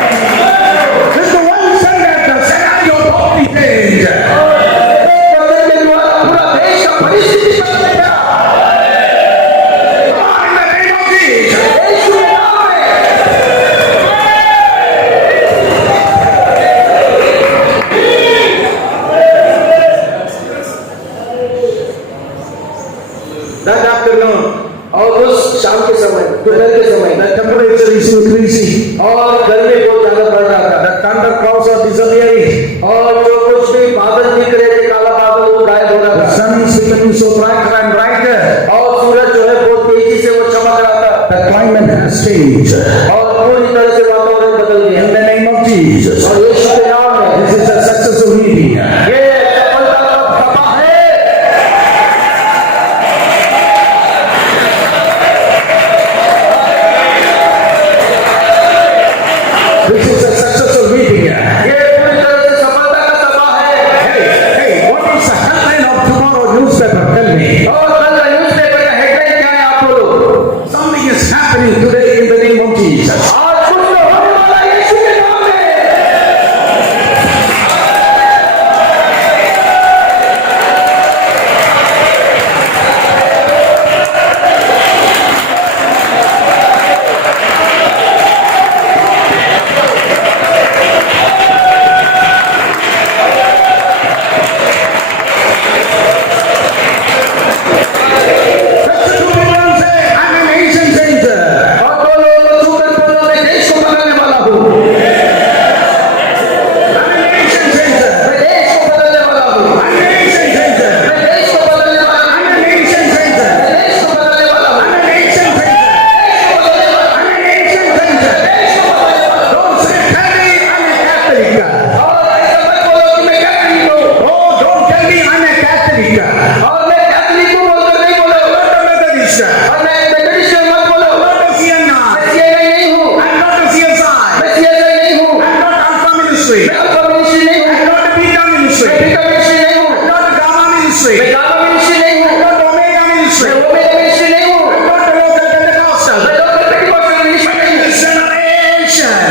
With the one sentence, the scenario totally changed. एक वचन के द्वारा पूरा देश का परिस्थिति बदल गया Come on, in the name of Jesus. यीशु के नाम में That afternoon, और उस शाम के समय दोपहर के समय the temperature is increasing. और गर्मी बहुत ज्यादा बढ़ रहा था The thunder clouds are disappearing. और जो कुछ भी बादल दिख रहे थे काला बादल वो गायब हो रहा The था sun is becoming so brighter and brighter. और सूरज जो है बहुत तेजी से वो चमक रहा था The climate has changed. और पूरी तरह से वातावरण बदल गया In the name of Jesus. और यीशु के नाम में This is a successful meeting. ये सफलता का सभा है This is a successful meeting. ये पूरी तरह से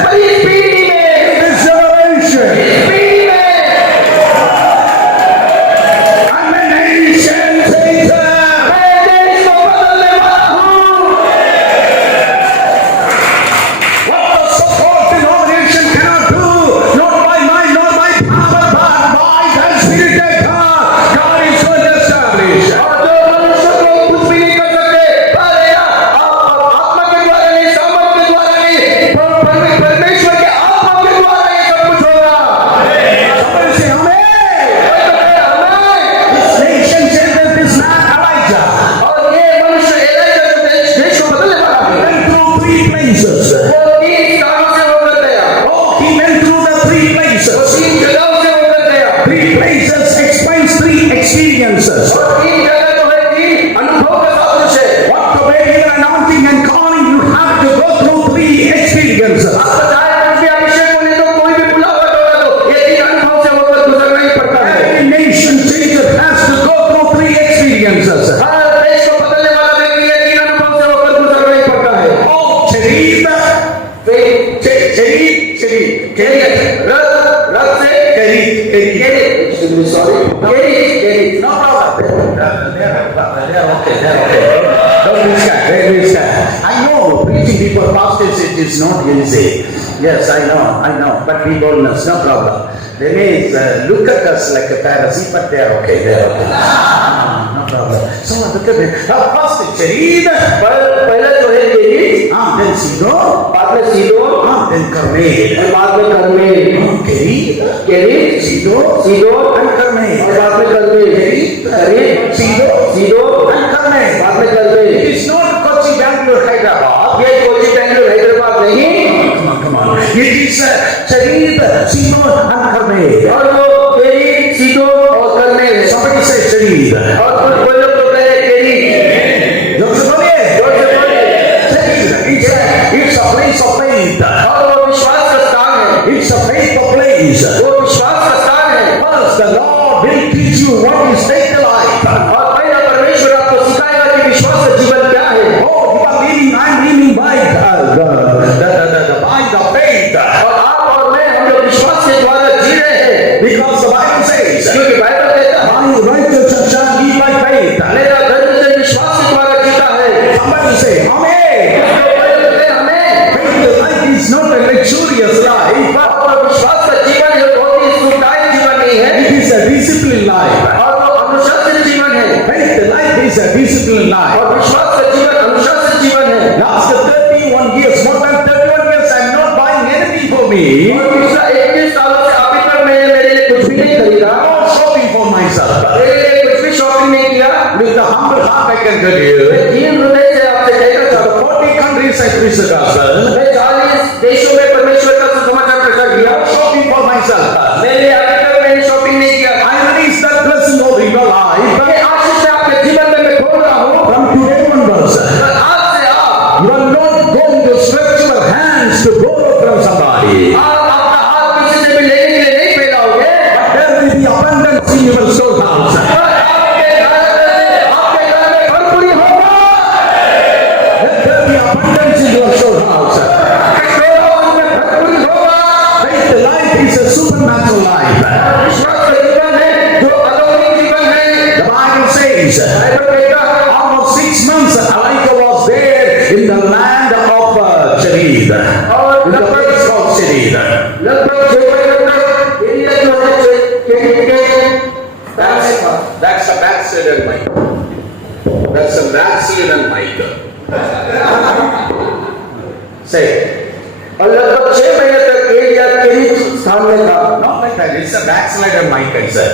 पर इस पीढ़ी में, this generation, इस पीढ़ी में I'm a nation changer. मैं देश को बदलने वाला हूँ। What the so-called denomination cannot do, not by might, not by power, but by the Spirit of God, God is going to establish. और जो मनुष्य को कुछ भी नहीं कर सकते, पर आत्मा के द्वारा नहीं, सामर्थ के द्वारा नहीं, परमेश्वर के आत्मा के द्वारा ये सब कुछ होगा। Somebody say amen. This nation changer, this man Elijah, और ये मनुष्य एलिया जो देश को बदलने वाला है, went through 3 places. वो 3 स्थानों से होकर गया, Oh, he went through the 3 वो places. 3 जगहों से होकर गया। 3 places explains 3 experiences. और 3 जगह जो है 3 अनुभव का सादृश है। What the way you are announcing and calling, you have to go through 3 experiences. आपको चाहे कुछ भी अभिषेक होने दो, कोई भी बुलावट होने दो, ये 3 अनुभव से होकर गुजरना ही पड़ता है। Every nation changer has to go through 3 experiences. हर देश को बदलने वाला व्यक्ति ये 3 अनुभव से होकर गुजरना ही पड़ता है। Oh, Charit, रथ से No problem. They're okay. Don't be scared. I know preaching before pastors it is not easy. Yes, I know. But be boldness, no problem. They may look at us like a Pharisee, but they are okay. No problem. So look at it. First Charit, पहले जो है केरी, then Sidon, बाद में सीदोन, then Carmel. और बाद में Carmel. Charit, केरी, Sidon, Sidon, and Carmel. और बाद में कर्मेल। सीदोन, And Carmel. बाद में Carmel. It is not Kochi, Bangalore, Hyderabad. ये कोची, बेंगलुरु, हैदराबाद नहीं, Come on. It is Charit, Sidon, and Carmel. और वो केरी, सीदोन और कर्मेल है। Somebody say Charit. और कोई लोग तो कहे केरी, जोर से बोलिए. जोर से बोलिए। It's a place of faith. और वो विश्वास का स्थान है, It's a faithful place. वो विश्वास का स्थान है। First, the Lord will teach you what is faith life. और पहला परमेश्वर आपको सिखाएगा कि विश्वास का जीवन क्या है। Oh, you are living, I'm living by the faith. और आप और मैं हम लोग विश्वास के द्वारा जी रहे हैं, Because the Bible says, क्योंकि बाइबल कहता है my righteousness shall live by faith. मेरा धर्म से विश्वास के द्वारा जीता है। Somebody say, Amen. Faith life is not a luxurious life. और विश्वास का जीवन है बहुत ही सुखदायक जीवन नहीं है, It is a disciplined life. और वो अनुशासित जीवन है। Faith life is a disciplined life. और विश्वास का जीवन अनुशासित जीवन है। Last 31 years, more than 31 years, I'm not buying anything for me. और पिछला 21 सालों से अभी तक मैंने मेरे लिए कुछ भी नहीं खरीदा, I'm not shopping for myself. मेरे लिए कुछ भी शॉपिंग नहीं किया। With the humble heart, I can tell you. मैं दीन हृदय से आपसे कहना चाहता हूँ, 40 countries I preach the gospel. मैं 40 देशों में परमेश्वर का सुसमाचार प्रचार किया। I'm shopping for myself. मेरे लिए अभी तक मैंने शॉपिंग नहीं किया। I release that blessing over your life. ये आशीष मैं आपके जीवन में मैं खोल रहा हूँ। From today onwards, आज से आप you are not going to stretch your hands to borrow from somebody. अपना हाथ किसी से भी लेने के लिए नहीं फैलाओगे। There will be abundance in your storehouse. आपके घर में भरपूरी होगा। There will be abundance in your storehouse. उसमें भरपूरी होगा। Faith life is a supernatural life. विश्वास का जीवन है जो अलौकिक जीवन है। The Bible says, बाइबल कहता है almost 6 months Elijah was there in the land of Charit. और In the place called Charit. लगभग 6 महीने तक एलिया जो है केरी के पैर से था। That's a backslidden Mike. That's a backslidden Mike. Say, और लगभग 6 महीने तक एलिया केरी स्थान में था। not like that. It's a backslidden Mike, I said.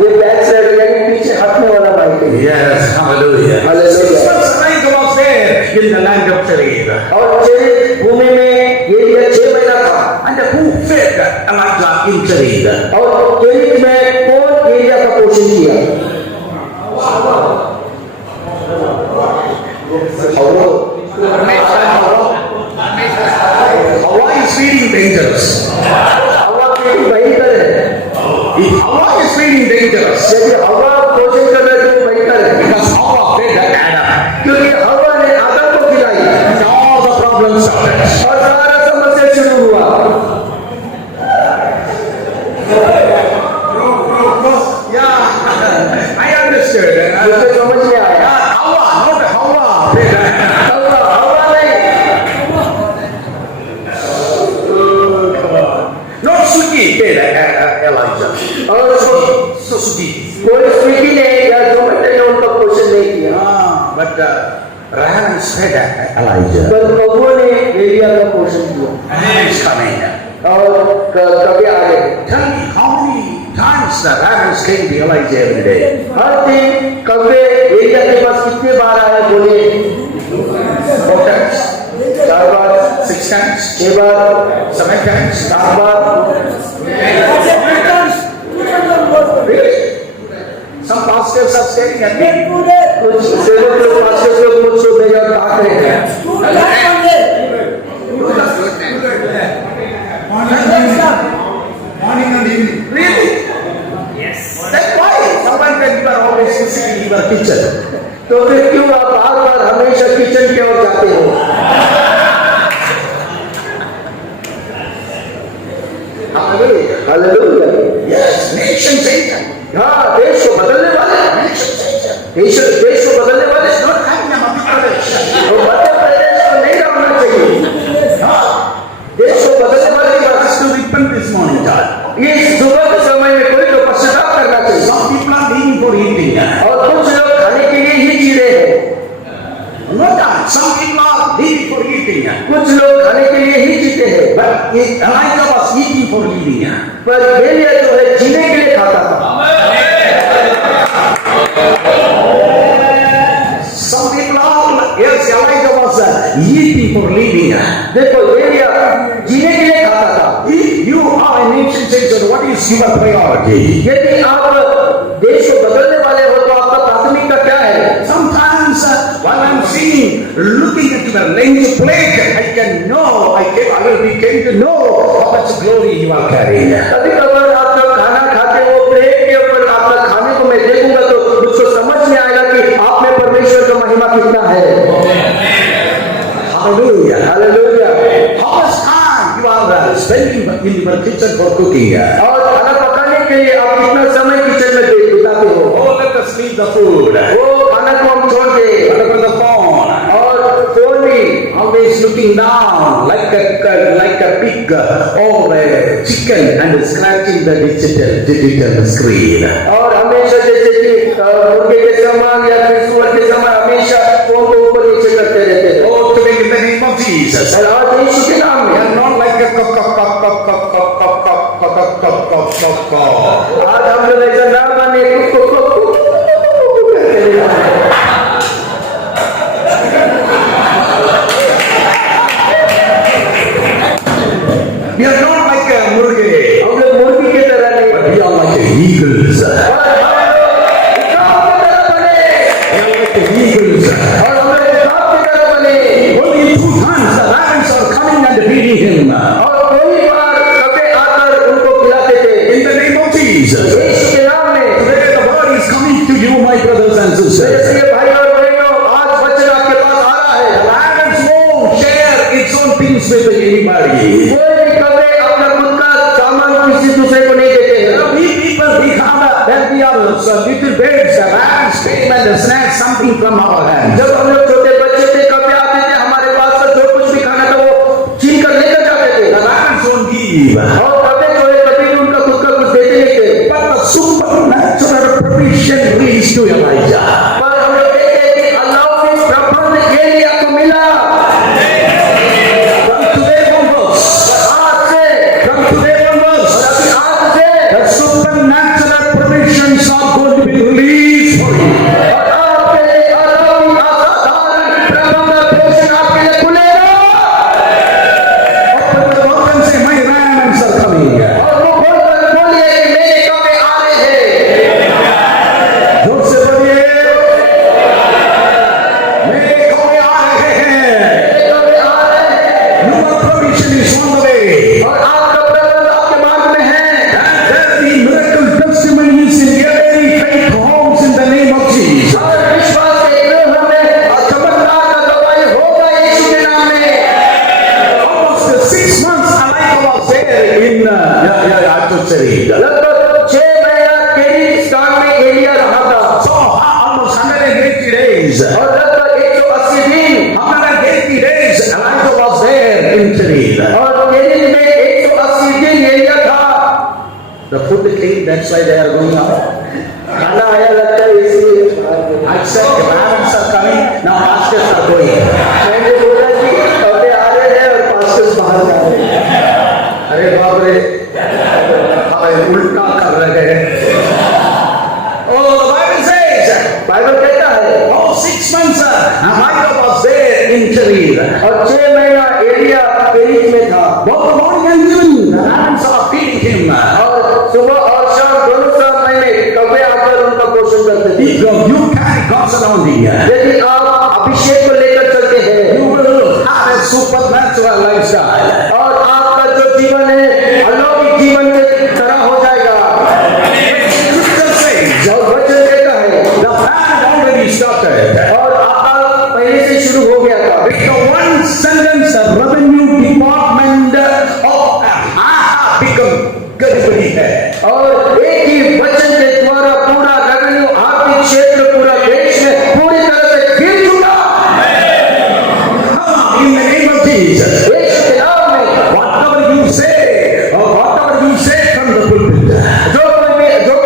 ये बैक साइड यानी पीछे हटने वाला माइक है। Yes, hallelujah. Hallelujah. 6 months Elijah was there in the land of Charit. और चेरी भूमि में एलिया 6 महीना था। And who fed Elijah in Charit? और केरी में कौन एलिया का पोषण किया? Hawa is feeding dangerous. हवा केरी भयंकर है। If Hawa is feeding dangerous, यदि हवा पोषण कर रहे तो भयंकर है, because Hawa fed Adam, क्योंकि हवा ने आदम को खिलाई and all the problems started. और सारा समस्या शुरू हुआ। defeated Elijah. और कोई स्वीटी ने या जोमेटो ने उनका पोषण नहीं किया, But Rahab fed Elijah. पर कबूल ने एलिया का पोषण किया। He is coming. और कभी आ गए। Tell me how many times the ravens came to Elijah every day? हर दिन कब्बे एलिया के पास कितने बार आए बोले? 4 times, 4 बार, 6 times, 6 बार, 7 times, 7 बार। Really? Some pastors are staring at me. कुछ सेवक लोग पास्टर लोग मुझसे मेरे और ताक रहे हैं। Morning and evening. Really? Yes. That's why someone when you are always sitting in your kitchen. तो फिर क्यों आप बार-बार हमेशा किचन की ओर जाते हो? Hallelujah. Hallelujah. Yes, nation changer. हाँ, देश को बदलने वाले, Nation changer. देश को बदलने वाले। Not having a Madhya Pradesh. तो मध्य प्रदेश को नहीं रहना चाहिए। हाँ. देश को बदलने वाले की बात। Has to repent this morning, God. इस सुबह के समय में कोई तो पश्चाताप करना चाहिए। Some people are leaving for eating. और कुछ लोग खाने के लिए ही जी रहे हैं। No doubt. Some people are leaving for eating. कुछ लोग खाने के लिए ही जीते हैं। But Elijah was eating for living. पर एलिया जो है जीने के लिए खाता था। Some people are, yes, Elijah was eating for living. देखो एलिया जीने के लिए खाता था। If you are a nation changer, what is your priority? यदि आप देश को बदलने वाले हो तो आपका प्राथमिकता क्या है? Sometimes while I'm seeing, looking at the lens plate, I can know, I will begin to know how much glory you are carrying. कभी कभार आप जब खाना खाते हो प्लेट के ऊपर आपका खाने को मैं देखूंगा तो मुझको समझ में आएगा कि आप में परमेश्वर का महिमा कितना है। Hallelujah. Hallelujah. How much time you are spending in your kitchen for cooking? और खाना पकाने के लिए आप कितना समय किचन में बिताते हो? Oh, let us leave the food. वो खाना को हम छोड़ दे What about the phone? और फोन भी Always looking down like a pig or a chicken and scratching the digital screen. और हमेशा जैसे कि मुर्गे के समान या फिर सुअर के समान हमेशा फोन को ऊपर नीचे करते रहते हैं। Oh, today in the name of Jesus. और आज यीशु के नाम We में are not like a आज हम लोग ऐसा ना बने We are not like a murge, हम लोग मुर्गी की तरह नहीं but we are like eagles. और हम लोग हिसाब की तरह बने Only 2 times the ravens are coming and feeding him. और कोई बार कभी आकर उनको खिलाते थे In the name of Jesus. यीशु के नाम में। Today the word is coming to you, my brothers and sisters. इसलिए भाई और बहनों आज वचन आपके पास आ रहा है। The ravens won't share its own things with anybody. कोई भी कभी अपना खुद का सामान किसी दूसरे को नहीं देते हैं। We people, we have when we are little birds, the ravens came and snatched something from our hands. जब हम लोग छोटे बच्चे थे कभी आते थे हमारे पास से जो कुछ भी खाना था वो छीन कर लेकर जाते थे The ravens won't give. और कभी जो है कभी भी उनका खुद का कुछ देते नहीं थे। But the supernatural provision reached to Elijah. पर हम लोग देखते हैं कि अलौकिक प्रबंध एलिया को मिला। From today onwards, आज से from today onwards, अभी आज से the supernatural provisions are going to be released for you. और आपके लिए अलौकिक असाधारण प्रबंध पोषण आपके लिए खुलेगा। Open the mouth and say, my ravens are coming. और वो बोलकर बोलिए कि मेरे कभी आ रहे हैं। जोर से बोलिए, मेरे कौवे आ रहे हैं. मेरे कभी आ रहे हैं। Your provision is on the way. और आपका प्रबंध आपके मार्ग में है। And there be miracle testimonies in every faith homes in the name of Jesus. और विश्वास के गृह में और चमत्कार का गवाही होगा यीशु के नाम में। Almost 6 months Elijah was there in I should say. लगभग 6 महीना किर्गिस्तान में एलिया रहा था। So almost 180 days. और लगभग 180 दिन 180 days Elijah was there in Syria. और किर्गिज में 180 दिन एलिया था। The food came, that's why they are going out. खाना आया लगता है इसलिए I said, the parents are coming, now pastors are going. मैंने बोला कि अबे आ रहे हैं और पास्टर्स बाहर जा रहे हैं। अरे बाप रे, हमें उल्टा कर रहे हैं। Oh, the Bible says, Bible कहता है oh, 6 months, Micah was there in Sharir. और 6 महीना एलिया पेरिस में था Both the morning and evening, the parents are feeding him. और सुबह और शाम दोनों समय कब्बे आकर उनका पोषण करते थे। If you carry God's anointing, यदि आप अभिषेक को लेकर चलते हैं you will have a supernatural lifestyle. और आपका जो जीवन है अलौकिक जीवन की तरह हो जाएगा। Scripture says, और वचन कहता है the plan already started. और अकाल पहले से शुरू हो गया था। With the one sentence, the revenue department of Ahab become गड़बड़ी है। और एक ही वचन के द्वारा पूरा रेवेन्यू आर्थिक क्षेत्र पूरा देश में पूरी तरह से गिर चुका। In the name of Jesus, यीशु के नाम में whatever you say or whatever you say from the pulpit, जो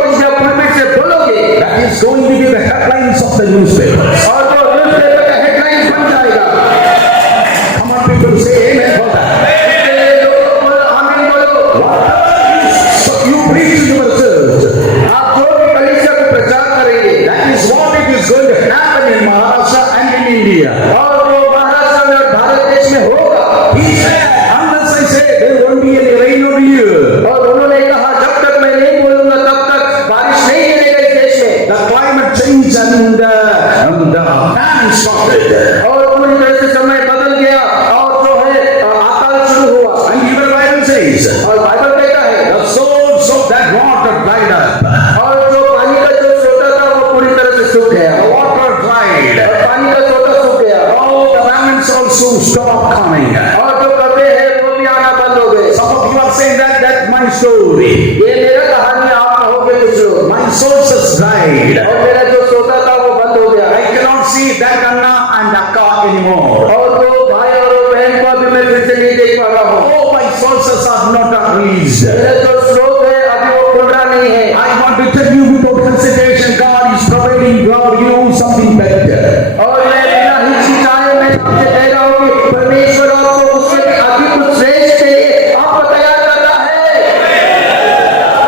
कुछ आप पुलपिट से बोलोगे that is going to be the headlines of the newspapers. और वो न्यूज़पेपर का हेडलाइन बन जाएगा। Come on, people, say amen for that. इसलिए लोगों को आमीन बोलो। You preach to your church. आप जो भी कलीसिया को प्रचार करेंगे That is what it is going to happen in Maharashtra and in India. और वो महाराष्ट्र में और भारत देश में होगा। He said, unless I say there won't be any rain over you, और उन्होंने कहा जब तक मैं नहीं बोलूंगा तब तक बारिश नहीं गिरेगा इस देश में। the climate change and the famine started. और पूरी तरह से समय बदल गया और जो है अकाल शुरू हुआ। And even the Bible says, और बाइबल कहता है the source of that water dried up. और जो पानी का जो सोता था वो पूरी तरह से सूख गया The water dried. और पानी का सोता सूख गया All the famines also stopped coming. और जो कब्बे हैं वो भी आना बंद हो गए। Some of you are saying that that's my story. ये मेरा कहानी आप कहोगे कुछ लोग My sources dried. और मेरा जो सोता था वो बंद हो गया I cannot see that Anna and Akka anymore. और वो भाई और वो बहन को अभी मैं फिर से नहीं देख पा रहा हूँ। Oh, my sources are not released. मेरा जो स्रोत है अभी वो खुल रहा नहीं है। I want to tell you without hesitation, God is providing God, you know, something better. और मैं बिना हिचकिचाए मैं आपसे कह रहा हूँ कि परमेश्वर आपको उससे भी अधिक कुछ श्रेष्ठ के लिए आपको तैयार कर रहा है।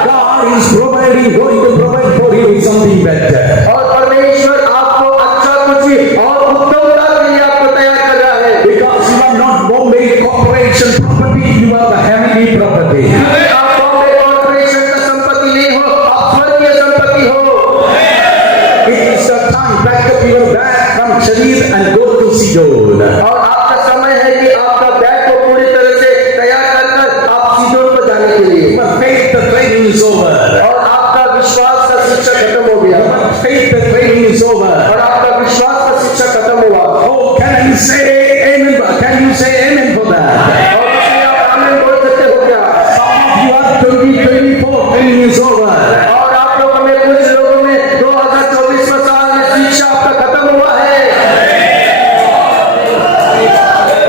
God is providing, going to provide for you something better. और परमेश्वर आपको अच्छा कुछ भी और उत्तमता के लिए आपको तैयार कर रहा है। Because you are not Bombay Corporation property, you are the heavenly property. क्योंकि आप बॉम्बे कॉर्पोरेशन का संपत्ति नहीं हो, आप स्वर्गीय संपत्ति हो। It is the time, pack up your bag from Sharir and go to Sidon. और आपका समय है कि आपका बैग को पूरी तरह से तैयार कर आप सीधोन को जाने के लिए। But faith, the training is over. और आपका विश्वास का शिक्षा खत्म हो गया But faith, the training is over. और आपका विश्वास का शिक्षा खत्म हुआ। Oh, can I say amen? Can you say amen for that? और इसलिए आप आमीन बोल सकते हो क्या? Some of you are 2024, training is over. और आप लोगों में कुछ लोगों में 2024 में साल में शिक्षा आपका खत्म हुआ है।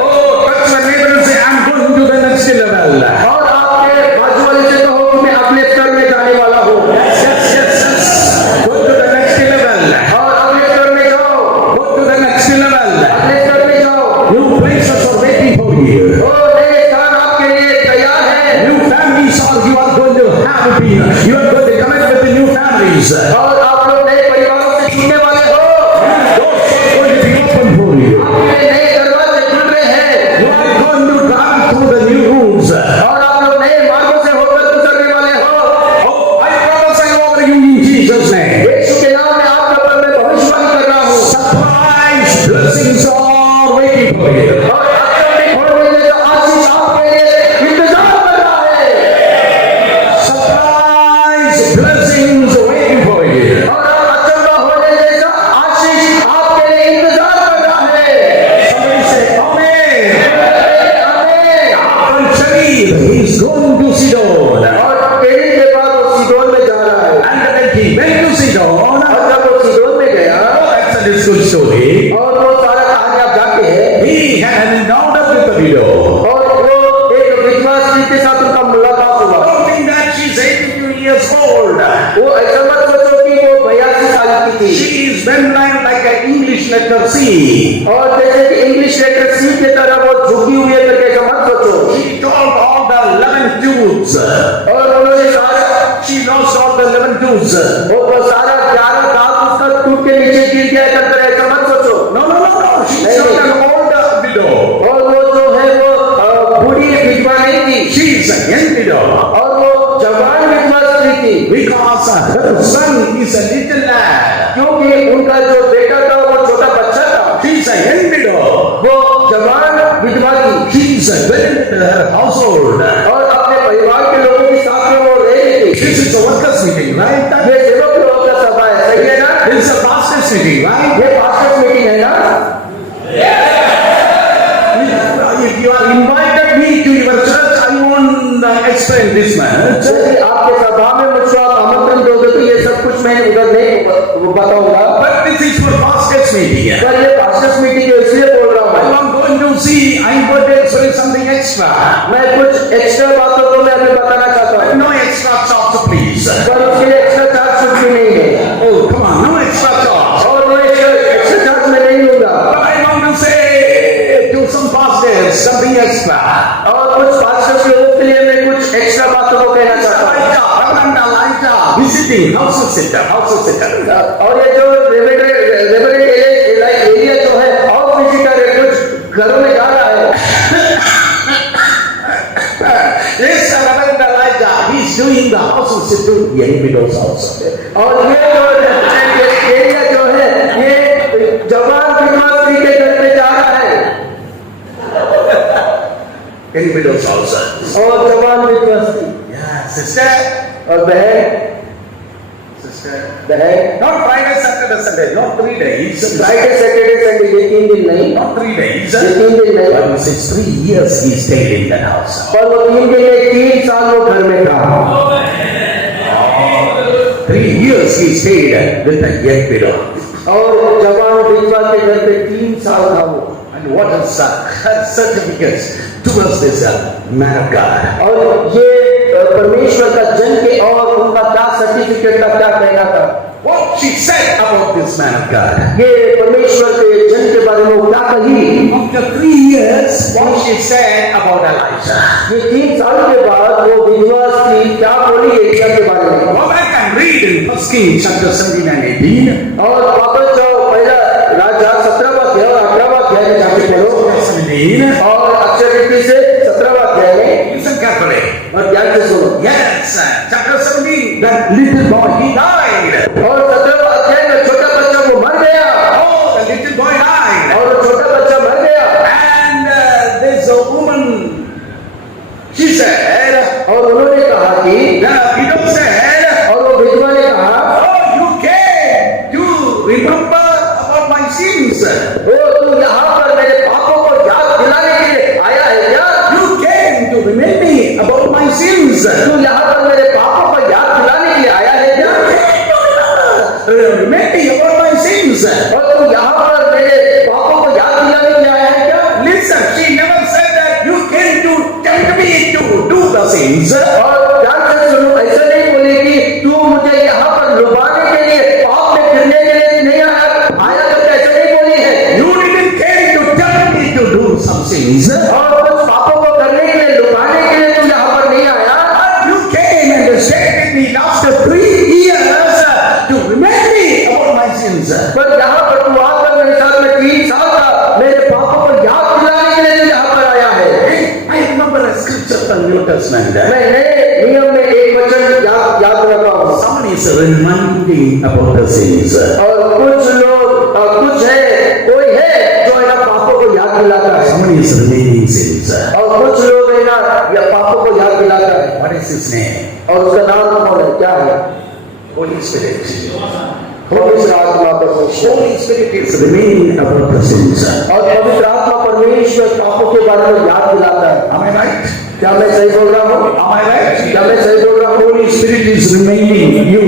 Oh, touch the neighbor and say, I'm going to the next level. और आपके बाजू वाले से कहो कि मैं अगले स्तर में जाने वाला हूँ। Yes. Go to the next level. और अगले स्तर में जाओ, Go to the next level. अगले स्तर में जाओ। New places are waiting for you. वो नए स्थान आपके लिए तैयार है। New families are you are going to have been. You are going to connect with the new families. और आप लोग नए परिवारों से जुड़ने वाले हो। Doors are going to be open for you. आपके लिए नए दरवाजे खुल रहे हैं You are going to travel through the new routes. और आप लोग नए मार्गों से होकर गुजरने वाले हो। Oh, I prophesy over you in Jesus' name. यीशु के नाम में आपके ऊपर मैं भविष्यवाणी कर रहा हूँ। Surprise blessings are waiting for you. और अत्यंत होने जैसा आशीष आपके लिए इंतजार कर रहा है। Surprise blessings waiting for you. और अत्यंत होने जैसा आशीष आपके लिए इंतजार कर रहा है। Somebody say, Amen. आमीन। After Sharir, he is going to Sidon. और पेरी के बाद वो सीदोन में जा रहा है। And when he went to Sidon, और जब वो सीदोन में गया that's a good story. और वो सारा कहानी आप जानते हैं। He had an encounter with the widow. और वो एक विधवा स्त्री के साथ उनका मुलाकात हुआ। Don't think that she's 82 years सिंह की तरह वो झुकी हुई है करके ऐसा मत सोचो। She told all the 11 Jews. और उन्होंने सारा She lost all the 11 Jews. वो सारा 11 दाग उसका टूट के नीचे गिर गया करके ऐसा मत सोचो। No, no, no, no. She's not an old widow. और वो जो है वो बूढ़ी विधवा नहीं थी, She is a young widow. और वो जवान विधवा स्त्री थी, Because her son is a little lad. क्योंकि उनका जो बेटा था वो छोटा बच्चा था। She is a young widow. वो जवान विधवा थी She is a well with her household. और अपने परिवार के लोगों के साथ में वो रह रही थी। This is a workers meeting, right? ये सेवक लोगों का सभा है, सही है ना? This is a pastors meeting, right? ये पास्टर्स मीटिंग है ना? If you are invited me to your church, I won't explain this much. यदि आपके सभा में मुझको आप आमंत्रण दोगे तो ये सब कुछ मैं उधर नहीं बताऊंगा, But this is for pastors meeting. पर ये पास्टर्स मीटिंग है इसलिए बोल रहा हूँ। I'm going to see, I'm going to explain something extra. मैं कुछ एक्स्ट्रा बातों को मैं अभी बताना चाहता But हूँ, no extra charge, please. पर उसके लिए एक्स्ट्रा चार्ज कुछ भी नहीं है, Oh, come on, no extra charge. और मैं एक्स्ट्रा चार्ज मैं नहीं लूंगा। But I want to say to some pastors something extra. और कुछ पास्टर्स लोगों के लिए मैं कुछ एक्स्ट्रा बातों को कहना चाहता हूँ। Visiting house sitter. और ये जो रेवरेंड एरिया जो है हाउस विजिटर है, कुछ घरों में जा रहा है। Yes, Reverend Elijah, he's doing the house sitter, young widows also. और ये जो एरिया जो है ये जवान विधवा स्त्री के घर पे जा रहा है, Young widows also. और जवान विधवा स्त्री Yeah, sister. और बहन Not Friday, Saturday, Sunday, not 3 days. Friday Saturday Sunday ये 3 दिन नहीं, Not 3 days. ये 3 दिन नहीं, Bible says 3 years he stayed in that house. पर वो 3 दिन में 3 साल वो घर में था। 3 years he stayed with a young widow. और जवान विधवा के घर पे 3 साल था वो। And what is her certificates towards this man of God? और ये परमेश्वर का जन के और उनका क्या सर्टिफिकेट का क्या कहना था, What she said about this man of God. ये परमेश्वर के जन के बारे में वो क्या कही। After 3 years, what she said about Elijah. ये 3 साल के बाद वो विधवा स्त्री क्या बोली एलिया के बारे में। Go back and read in 1 Kings chapter 17 and 18. और वापस जाओ पहला राजा 17वां अध्याय और 18वां अध्याय में जाके पढ़ो, 17. और अक्षर से 17वां अध्याय में, Listen carefully. और ध्यान से सुनो। Yes, chapter 17, that little boy, he died. और 17वां अध्याय में छोटा बच्चा वो मर गया, Oh, the little boy died. और छोटा बच्चा मर गया। And this woman, she said, और उन्होंने कहा कि, the widow said, और वो विधवा ने कहा, oh, you came to remember about my sins. ओ तू यहाँ पर मेरे पापों को याद दिलाने के लिए आया है क्या? You came to remind me about my sins. तू यहाँ पर मेरे पापों को याद दिलाने के लिए आया है क्या? Remind me about my sins. और तू यहाँ पर मेरे पापों को याद दिलाने के लिए आया है क्या? Listen, she never said that you came to tempt me to do the sins. और ध्यान से सुनो, ऐसा नहीं बोले कि तू मुझे यहाँ पर लुभाने के लिए, पाप में गिरने के लिए नहीं आया तो ऐसा नहीं बोली है। You didn't came to tempt me to do some sins. और कुछ पापों को करने के लिए, लुभाने के लिए तू यहाँ पर नहीं आया। You came and stayed with me after 3 years to remind me about my sins. पर यहाँ पर तू आकर मेरे साथ में 3 साल का मेरे पापों को याद दिलाने के लिए तू यहाँ पर आया है। I remember a scripture from New Testament. मैं नए नियम में एक वचन याद रखा हूँ। Someone is reminding about the sins. और कुछ लोग कुछ है, कोई है जो है ना पापों को याद दिलाता है, Someone is remaining sins. और कुछ लोग है ना या पापों को याद दिलाता है। What is his name? और उसका नाम कौन है, क्या है? Holy Spirit. पवित्र आत्मा परमेश्वर। Holy Spirit is remaining about the sins. और पवित्र आत्मा परमेश्वर पापों के बारे में याद दिलाता है। Am I right? क्या मैं सही बोल रहा हूँ? Am I right? क्या मैं सही बोल रहा हूँ? Holy Spirit is reminding you,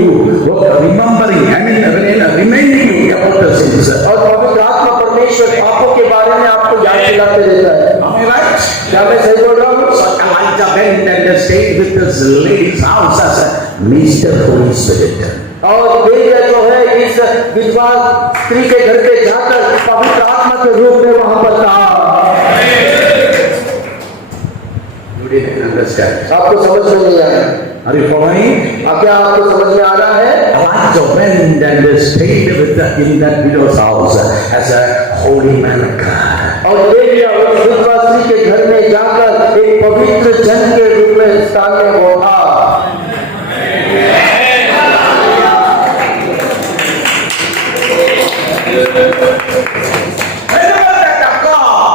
remembering, reminding you about the sins. और पवित्र आत्मा परमेश्वर पापों के बारे में आपको याद दिलाते रहता है। Am I right? क्या मैं सही बोल रहा हूँ? So Elijah went and stayed with this lady's house as a Mr. Holy Spirit. और एलिया जो है इस विधवा स्त्री के घर पे जाकर पवित्र आत्मा के रूप में वहां पर था। You didn't understand. आपको समझ में नहीं आया? Are you following? अब क्या आपको समझ में आ रहा है? Elijah went and stayed in that widow's house as a holy man of God. और एलिया उस विधवा स्त्री के घर में जाकर एक पवित्र जन के रूप में स्थान में वो था।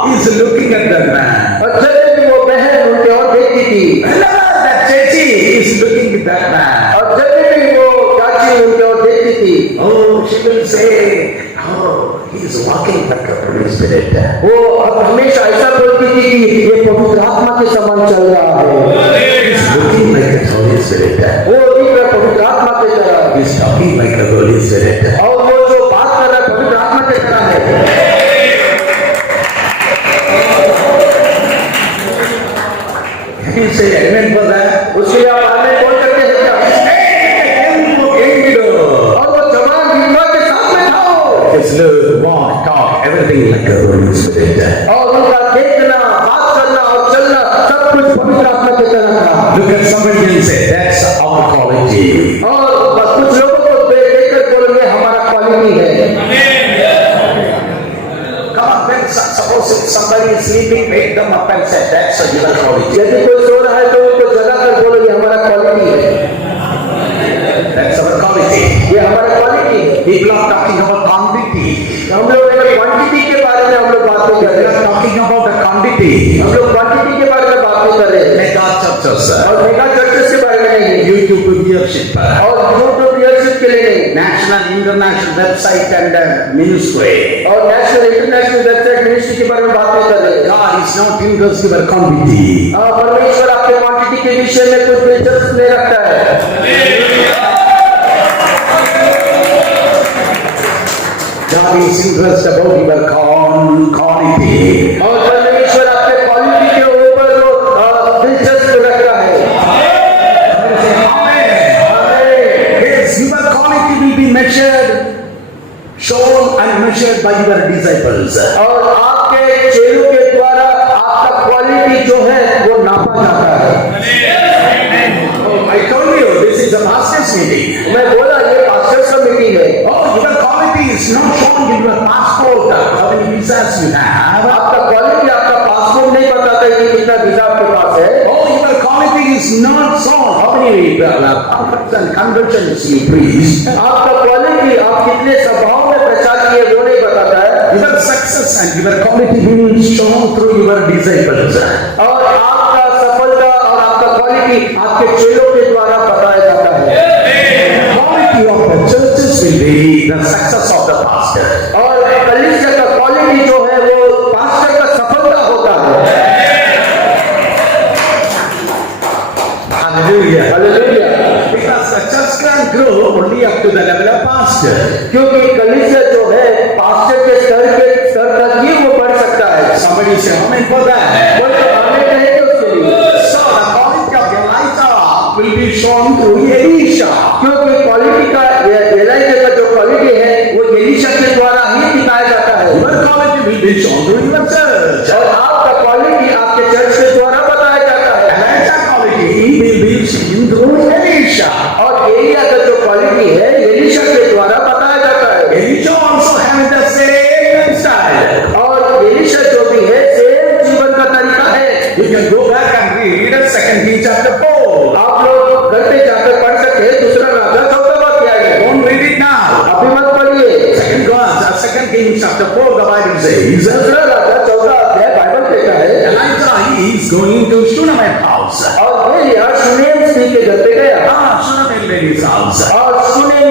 He's looking at that man. और जब भी वो बहन उनके और देखती थी, That Chechi is looking at that man. और जब भी वो चाची उनके और देखती थी, Oh, she will say, oh, he's walking like a Holy Spirit. वो अब हमेशा ऐसा बोलती थी कि ये पवित्र आत्मा के समान चल रहा है। He's looking like a Holy Spirit. वो दिख रहा पवित्र आत्मा के तरह, He's talking like a Holy Spirit. और वो जो बात कर रहा है पवित्र आत्मा के तरह है। Can you say amen for that? उसके लिए आप आमीन बोल सकते हैं क्या? और वो जवान विधवा के साथ में था वो। His look, walk, talk, everything like a Holy Spirit. और उनका देखना, बात करना और चलना सब कुछ पवित्र आत्मा की तरह था। Look at somebody and say, that's our quality. और बस कुछ लोगों को देखकर बोलेंगे हमारा क्वालिटी है। Come on, when suppose if somebody is sleeping, wake them up and say, that's your quality. यदि कोई सो रहा है तो उनको जगा कर बोलेंगे हमारा क्वालिटी है। That's our quality. ये हमारा क्वालिटी है। People are talking about quantity. हम लोग क्वांटिटी के बारे में हम लोग बातें कर They रहे are हैं। talking about the quantity. हम लोग क्वांटिटी के बारे में बातें कर रहे हैं Mega churches, और मेगा चर्चेस के बारे में नहीं, YouTube viewership, और यूट्यूब व्यूअरशिप के लिए नहीं, national, international website and ministry. और नेशनल इंटरनेशनल वेबसाइट मिनिस्ट्री के बारे में बातें कर रहे हैं। God is not interested in quantity. परमेश्वर आपके क्वांटिटी के विषय में कुछ दिलचस्प नहीं रखता है। God is interested about your quality. और परमेश्वर आपके क्वालिटी के ऊपर वो दिलचस्प रखता है। Yes, your quality will be measured, shown and measured by your disciples. और आपके चेलों के द्वारा आपका क्वालिटी जो है वो नापा जाता है। Oh, I told you, this is a master's meeting. मैं बोला ये पास्टर्स का मीटिंग है। Oh, your quality is not shown in your passport, how many visas you have. आपका क्वालिटी आपका पासपोर्ट नहीं बताता है कि कितना वीजा आपके पास है। Oh, your quality is not shown, how many conferences and conventions you preach. आपका क्वालिटी आप कितने सभाओं में प्रचार किए वो नहीं बताता है। Your success and your quality will be shown through your disciples. और आपका सफलता और आपका क्वालिटी आपके चेलों के द्वारा बताया जाता है। Quality of the churches will be the success of the pastor. और कलीसिया का क्वालिटी जो है वो पास्टर का सफलता होता है। Hallelujah. Hallelujah. Because the church can grow only up to the level of pastor. क्योंकि कलीसिया जो है पास्टर के स्तर तक ही वो बढ़ सकता है। Somebody say amen for that. कोई तो आमीन कहेंगे उसके लिए। So the quality of Elijah will be shown through Elisha. क्योंकि क्वालिटी का एलीशा का जो क्वालिटी है वो एलीशा के द्वारा ही दिखाया जाता है। Your quality will be shown through your church. और आपका क्वालिटी आपके चर्च के द्वारा बताया जाता है। Elijah quality will be seen through Elisha. और एलिया का जो क्वालिटी है एलीशा के द्वारा बताया जाता है। Elisha also has the same style. और एलीशा जो भी है सेम जीवन का तरीका है। You can go back and read 2 Kings chapter 4. आप लोग घर पे जाकर पढ़ सकते हैं। दूसरा राजा 14वां अध्याय। Don't read it now. अभी मत पढ़िए। 2 Kings chapter 4, the Bible says, दूसरा राजा 14वां अध्याय बाइबल कहता है। Elijah is going to Shunammite house. और एलिया सुनेम स्त्री के घर पे गया। Shunammite lady's house. और सुनेम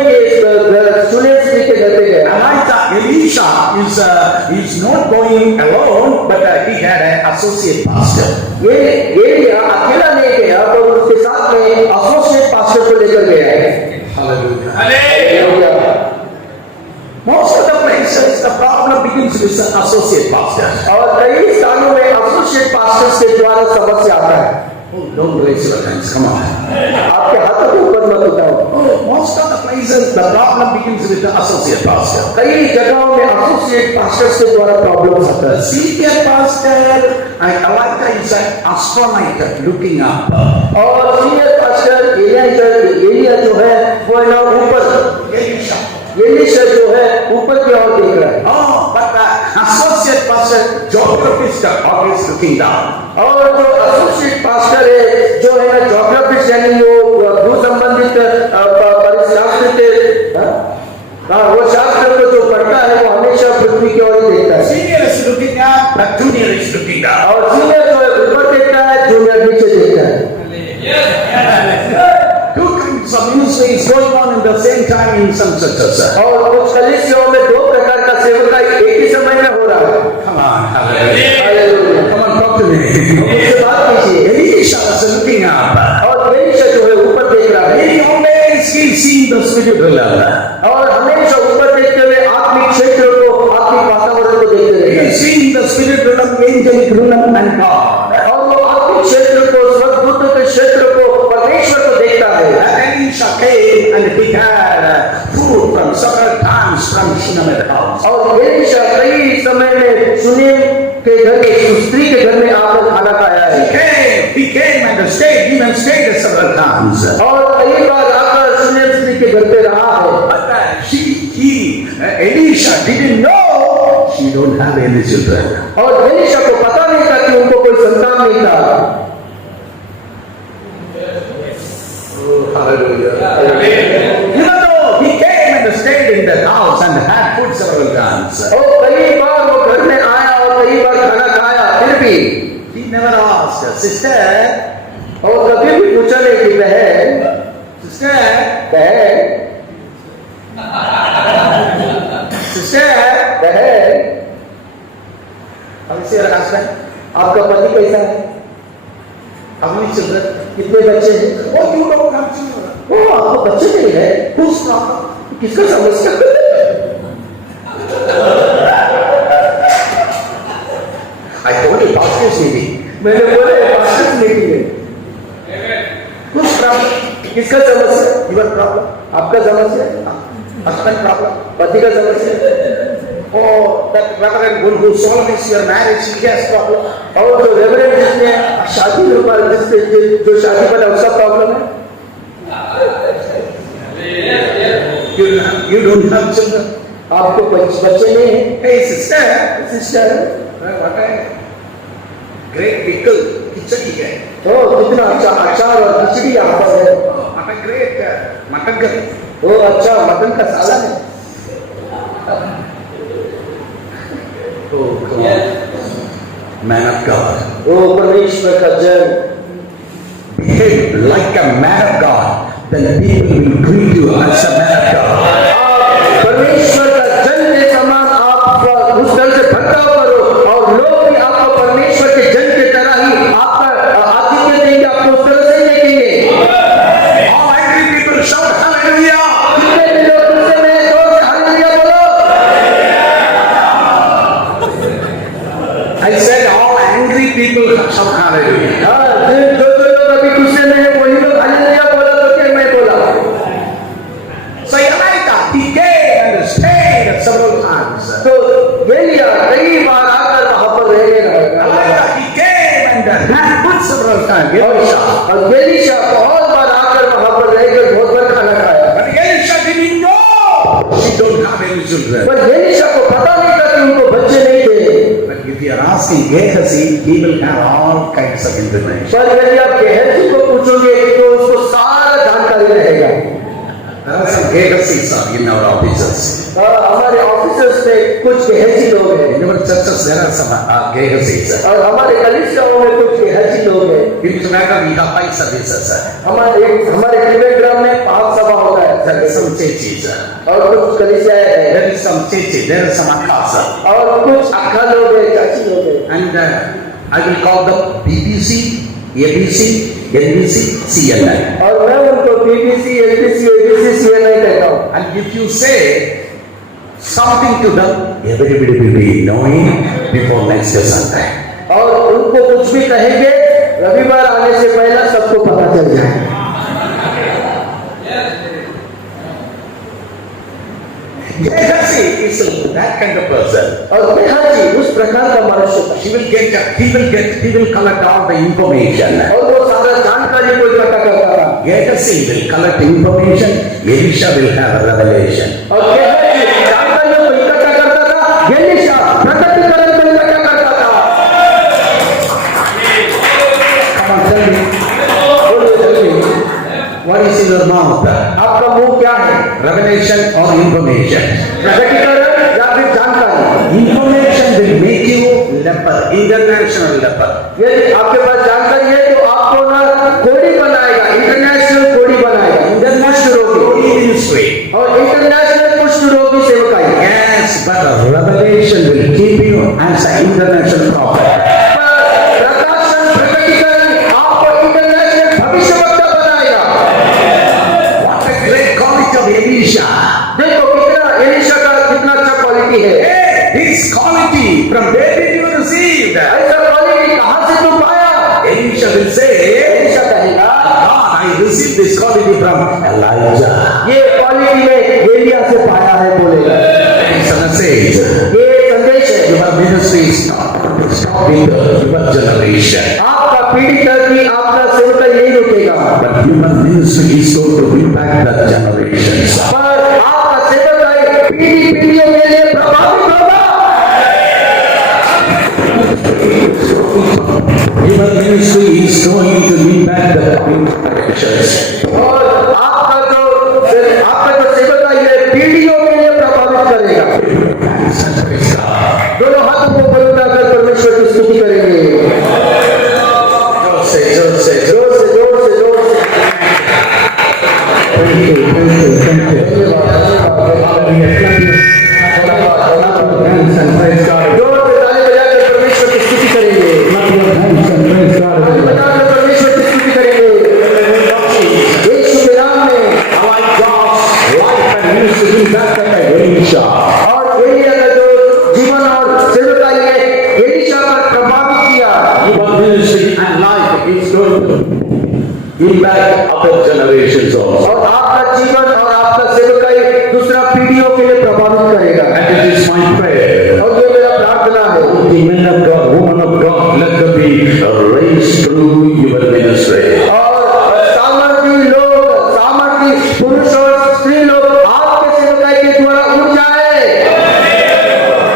स्त्री के घर पे गया। Elisha is not going alone, but he had an associate pastor. ये एलिया अकेला नहीं गया पर उसके साथ में एसोसिएट पास्टर को लेकर गया है। Hallelujah. Most of the places, the problem begins with the associate pastor. और कई स्थानों में एसोसिएट पास्टर्स के द्वारा समस्या आता है। Oh, don't raise your hands, come on. आपके हाथों को ऊपर मत उठाओ। Oh, most of the places reasons the problem begins with the associate pastor. कई जगहों में एसोसिएट पास्टर्स के द्वारा प्रॉब्लम आता The है। senior pastor, Elijah is an astronaut looking up. और सीनियर पास्टर एलिया जो है वो है ना ऊपर, एलीशा जो है ऊपर की ओर देख रहा है। Oh, but the associate pastor, geographist, always looking down. और जो एसोसिएट पास्टर है जो है ना ज्योग्राफिस्ट यानी वो भू संबंधित वो शास्त्र को जो पढ़ता है वो हमेशा पृथ्वी की ओर ही देखता है। Senior is looking up, but junior is looking down. और सीनियर जो है ऊपर देखता है, जूनियर नीचे देखता है। Two kinds of ministry is going on in the same time in some churches. और कुछ कलीसियाओं में दो प्रकार का सेवकाई एक ही समय में हो रहा है। Come on, hallelujah. Hallelujah. Come on, talk to me. मुझसे बात कीजिए। Elisha is looking up. और एलीशा जो है ऊपर देख रहा है। He always keeps seeing the spiritual realm. और हमेशा ऊपर देखते हुए आत्मिक क्षेत्र को, आत्मिक वातावरण को देखते He रहते is seeing the spiritual realm, angelic realm, and God. हैं। और वो आत्मिक क्षेत्र को, स्वर्गदूतों के क्षेत्र को, परमेश्वर को देखता है। And Elisha came and he had food from several times from Shunammite house. और एलीशा कई समय में सुनीम के घर में, स्त्री के घर में आकर खाना खाया है। He came and stayed, even stayed several times. और कई बार आकर सुनीम स्त्री के घर पे रहा है। But Elisha didn't know she don't have any children. और एलीशा को पता नहीं था कि उनको कोई संतान नहीं था। Even though he came and stayed in the house and had food several times, और कई बार वो घर में आया और कई बार खाना खाया, फिर भी he never asked her, sister, और कभी भी पूछा नहीं कि बहन, sister, how is your husband? आपका पति कैसा है? How many children? कितने बच्चे हैं? Oh, you don't have children. ओ आपको बच्चे नहीं है? Whose problem? किसका समस्या? I told you, pastor's meeting. मैंने बोले पास्टर्स मीटिंग है। Whose problem? किसका समस्या? Your problem? आपका समस्या? Husband problem? पति का समस्या? Oh, that reverend who solved this your marriage, he has problem. और जो रेवरेंड जिसने शादी जो शादी पर उसका प्रॉब्लम है? You don't have children. आपको बच्चे नहीं है? Hey sister, sister, what a great pickle, khichdi hai. तो कितना अच्छा अचार और खिचड़ी यहाँ पर है। What a great mutton curry. वो अच्छा मटन का सालन है। Oh, come on. Man of God. वो परमेश्वर का जन, Behave like a man of God, then people will greet you as a man of God. आप परमेश्वर का जन के समान आप उस तरह से बर्ताव करो और लोग भी आपको परमेश्वर के जन की तरह ही आपका आतिथ्य देंगे, आपको उस तरह से ही देखेंगे। All angry people shout hallelujah. कितने भी लोग गुस्से में हैं, जोर से हालेलुया बोलो। I said all angry people shout hallelujah. हाँ, जो लोग अभी गुस्से में हैं, वही लोग हालेलुया बोला तो क्या मैं बोला। So Elijah, he came and stayed several times. तो एलिया कई बार आकर वहां पर रहने लगा। Elijah, he came and had food several times. और एलीशा बहुत बार आकर वहां पर रहकर बहुत बार खाना खाया। But Elisha didn't know she don't have any children. पर एलीशा को पता नहीं था कि उनको बच्चे नहीं थे। But if you are asking Gehazi, he will have all kinds of information. पर यदि आप गेहजी को पूछोगे तो उसको सारा जानकारी रहेगा। There are some Gehazis in our offices. हमारे ऑफिसर्स में कुछ गेहजी लोग हैं In our churches, there are some Gehazis. और हमारे कलीसियाओं में कुछ गेहजी लोग हैं। In Canada, we have 5 services. हमारे त्रिवेंद्रम में 5 सभा होता है। There are some churches. और कुछ कलीसियाएं हैं There is some churches. There are some akasa. और कुछ अक्खा लोग हैं, चाची लोग हैं। And I will call them BBC, ABC, NBC, CNN. और मैं उनको BBC, NBC, ABC, CNN कहता हूँ। And if you say something to them, everybody will be knowing before next Sunday. और उनको कुछ भी कहेंगे, रविवार आने से पहले सबको पता चल जाए। प्रकार का मनुष्य था। he will collect all the information. और वो सारा जानकारी को इकट्ठा करता था। Gehazi will collect information, Elisha will have a revelation. और गेहजी जानकारियों को इकट्ठा करता था, एलीशा प्रकटीकरण को इकट्ठा करता था। Come on, tell me, बोलिए जल्दी, what is in your mouth? आपका मुंह क्या है? Revelation or information? प्रकटीकरण या फिर जानकारी? Information will make you leper, international leper. यदि आपके पास जानकारी है तो आपको ना कोड़ी बनाएगा, इंटरनेशनल कोड़ी बनाएगा, International रोगी ministry. और इंटरनेशनल कुष्ठ रोगी सेवकाई। Yes, but revelation will keep you as an international prophet. प्रकाशन प्रकटीकरण आपको इंटरनेशनल भविष्यवक्ता बनाएगा। What a great quality of Elisha. देखो कितना एलीशा का कितना अच्छा क्वालिटी है। Hey, this quality, from where did you receive that? ऐसा क्वालिटी कहाँ से तुम पाया? Elisha will say, एलीशा कहेगा, God, I received this quality from Elijah. ये क्वालिटी में एलिया से पाया है, बोलेगा। It's a message. ये संदेश है। Your ministry is not going to stop in your generation. आपका पीढ़ी तक ही आपका सेवका नहीं रुकेगा, But human ministry is going to impact the generations. पर आपका सेवका पीढ़ी पीढ़ियों के लिए प्रभावित होगा। Human ministry is going to impact the generations. और आपका जो सेवका ये पीढ़ियों के लिए प्रभावित करेगा। दोनों हाथों को ऊपर उठाकर परमेश्वर की स्तुति करेंगे। जोर से, जोर से, जोर जोर से जोर से जोर से। Thank you, thank you, thank you. Hallelujah. Clap your hands and praise God. जोर से ताली बजाकर परमेश्वर की स्तुति करेंगे। Clap your hands and praise God. ताली बजाकर परमेश्वर की स्तुति करेंगे। यीशु के नाम में। Like God's life and ministry back at Elisha. और एलिया का जो जीवन और सेवका ये एलीशा पर प्रभावित किया। Human ministry and life is going to impact other generations also. और आपका जीवन और आपका सेवका दूसरा पीढ़ियों के लिए प्रभावित करेगा। And it is my prayer. और ये मेरा प्रार्थना है। The men of God, women of God, let them be raised through your ministry. और सामर्थी पुरुष और स्त्री लोग आपके सेवकाई के द्वारा उठ जाए।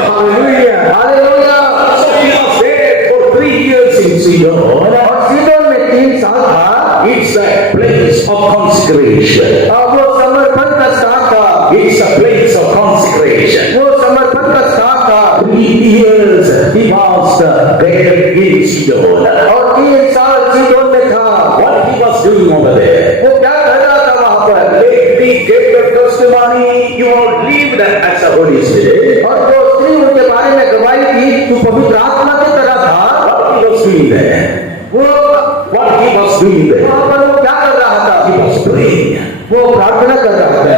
Hallelujah. Hallelujah. So he was there for 3 years in Sidon. और सीदोन में 3 साल था। It's a place of consecration. और वो समर्पण का स्थान था। It's a place of consecration. वो समर्पण का स्थान था। 3 years he was there in Sidon. और 3 साल सीदोन में था। What he was doing over there? वो क्या कर रहा था वहां पर? They gave the testimony, you are lived as a Holy Spirit. और जो स्त्री उनके बारे में गवाही दी, तू पवित्र आत्मा की तरह था। What he was doing there? What he was doing there? वहां पर वो क्या कर रहा था? He was praying. वो प्रार्थना कर रहा था।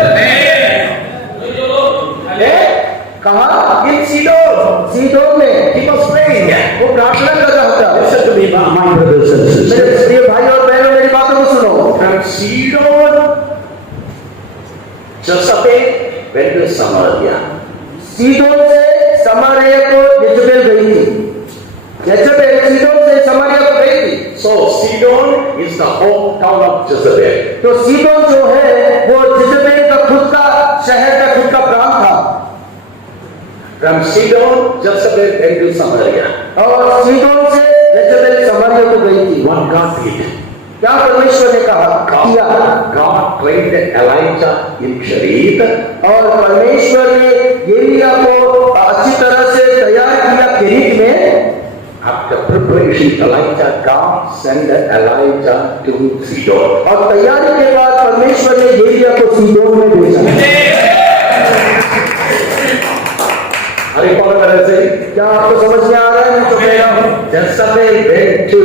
कहाँ? In Sidon. सीदोन में He was praying. वो प्रार्थना कर रहा था। Listen to me, my brothers and मेरे sisters. प्रिय भाई और बहनों, मेरी बातों को सुनो। From Sidon, Jezebel went to Samaria. सीदोन से समारिया को यजेबेल गई थी। यजेबेल सीदोन से समारिया को गई थी। So Sidon is the hometown of Jezebel. तो सीदोन जो है वो यजेबेल का खुद का शहर का खुद का प्रांत था। From Sidon, Jezebel went to Samaria. और सीदोन से यजेबेल समारिया को गई थी। What God did? क्या परमेश्वर ने किया? God trained Elijah in Sharif. और परमेश्वर ने एलिया को अच्छी तरह से तैयार किया केरीत में। After preparation, Elijah, God sent Elijah to Sidon. और तैयारी के बाद परमेश्वर ने एलिया को सीदोन में भेजा। अरे कौन तरह से? क्या आपको समझ में आ रहा है मैं जो कह रहा हूँ? Jezebel went to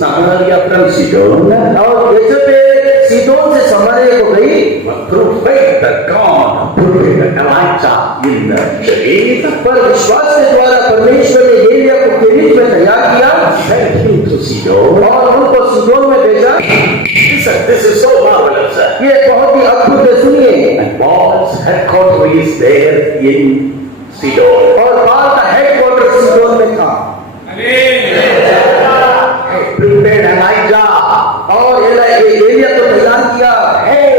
Samaria from Sidon. और यजेबेल सीदोन से समारिया को गई। But through faith that God prepared Elijah in Sharif. पर विश्वास के द्वारा परमेश्वर ने एलिया को केरीत में तैयार किया। Sent him to Sidon. और उनको सीदोन में भेजा। Listen, this is so marvelous. ये बहुत ही अद्भुत है, सुनिए। And Paul's headquarters is there in Sidon. और बाल का हेडक्वार्टर सीदोन में था। Prepared Elijah. और एलिया को तैयार किया। Hey,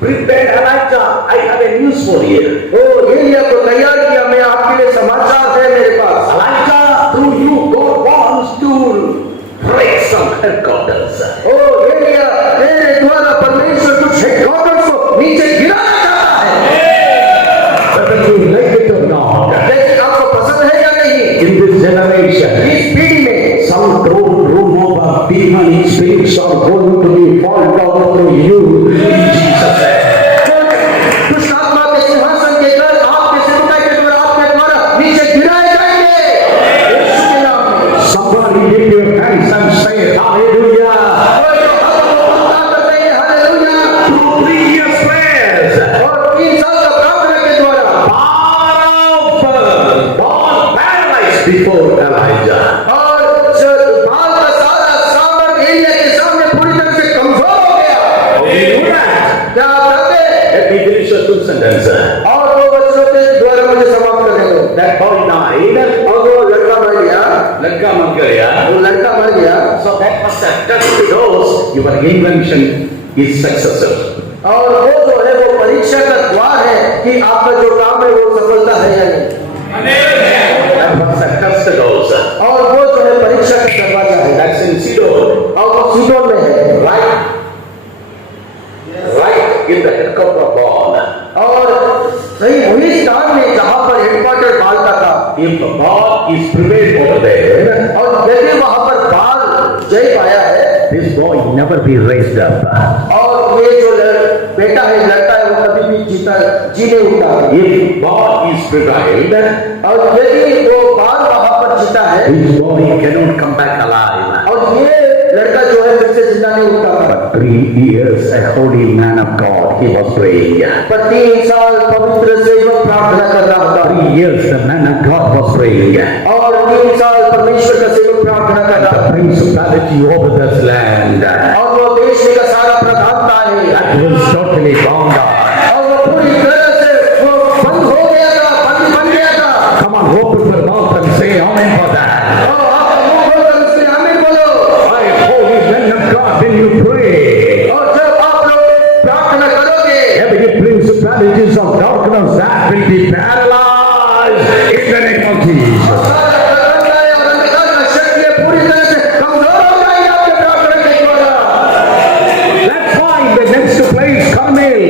prepared Elijah. I have a news for you. ओ एलिया को तैयार किया, मैं आपके लिए समाचार है मेरे पास। Elijah, through you, God wants to break some headquarters. ओ एलिया, तेरे द्वारा परमेश्वर कुछ हेडक्वार्टर्स को नीचे गिराना चाहता है। Whether you like it or not, लेकिन आपको पसंद है या नहीं, in this generation, इस पीढ़ी में some room of demonic spirits are going to be fall down to you in Jesus' name. दुष्ट आत्मा के सिंहासन के घर आपके सेवकाई के द्वारा आपके द्वारा नीचे गिराए जाएंगे यीशु के नाम में। Somebody lift your hands and say hallelujah. और जो हाथों को उठा करते हैं हालेलुया। Through 3 years prayers, और 3 साल का प्रार्थना के द्वारा power of God paralyzed before Elijah. और जो बाल का सारा सामर्थ एलिया के सामने पूरी तरह से कमजोर हो गया। क्या आप जानते हैं? Let me finish your 2 sentences. और 2 वचनों के द्वारा मुझे समाप्त करने दो। That boy died, और वो लड़का मर गया, लड़का मर गया. वो लड़का मर गया। So that must have touched those your invention is successful. और वो जो है वो परीक्षा का द्वार है कि आपका जो काम है वो सफलता है या नहीं। That must have touched those. और वो जो है परीक्षा का दरवाजा है। That's in Sidon. और वो सीदोन में है। Right in the headquarters of God. और सही वही स्थान में जहाँ पर हेडक्वार्टर बाल का था। If God is prevailed over there, और यदि वहाँ पर बाल जय पाया है, this boy never be raised up. और ये जो बेटा है लड़का है वो कभी भी जी नहीं उठा। If God is prevailed, और यदि वो बाल वहाँ पर जीता है, this boy cannot come back alive. और ये लड़का जो है फिर से जिंदा नहीं उठा। But 3 years, a holy man of God, he was praying. पर 3 साल पवित्र सेवक प्रार्थना कर रहा था। 3 years, the man of God was praying. और 3 साल परमेश्वर का सेवक प्रार्थना कर रहा The principality over this land, और वो देश का सारा प्रधानता है that was totally bound up. और वो पूरी तरह से वो बंद हो गया था, बंद बन गया था। Come on, open your mouth and say amen for that. और आप मुंह खोलकर उसके आमीन बोलो। My holy man of God, when you pray, और जब आप लोग प्रार्थना करोगे, every principalities of darkness that will be paralyzed in the name of Jesus. सारा प्रधानता और अंधकार का शक्ति पूरी तरह से कमजोर हो जाएगी आपके प्रार्थना के द्वारा। That's why the next place, Carmel,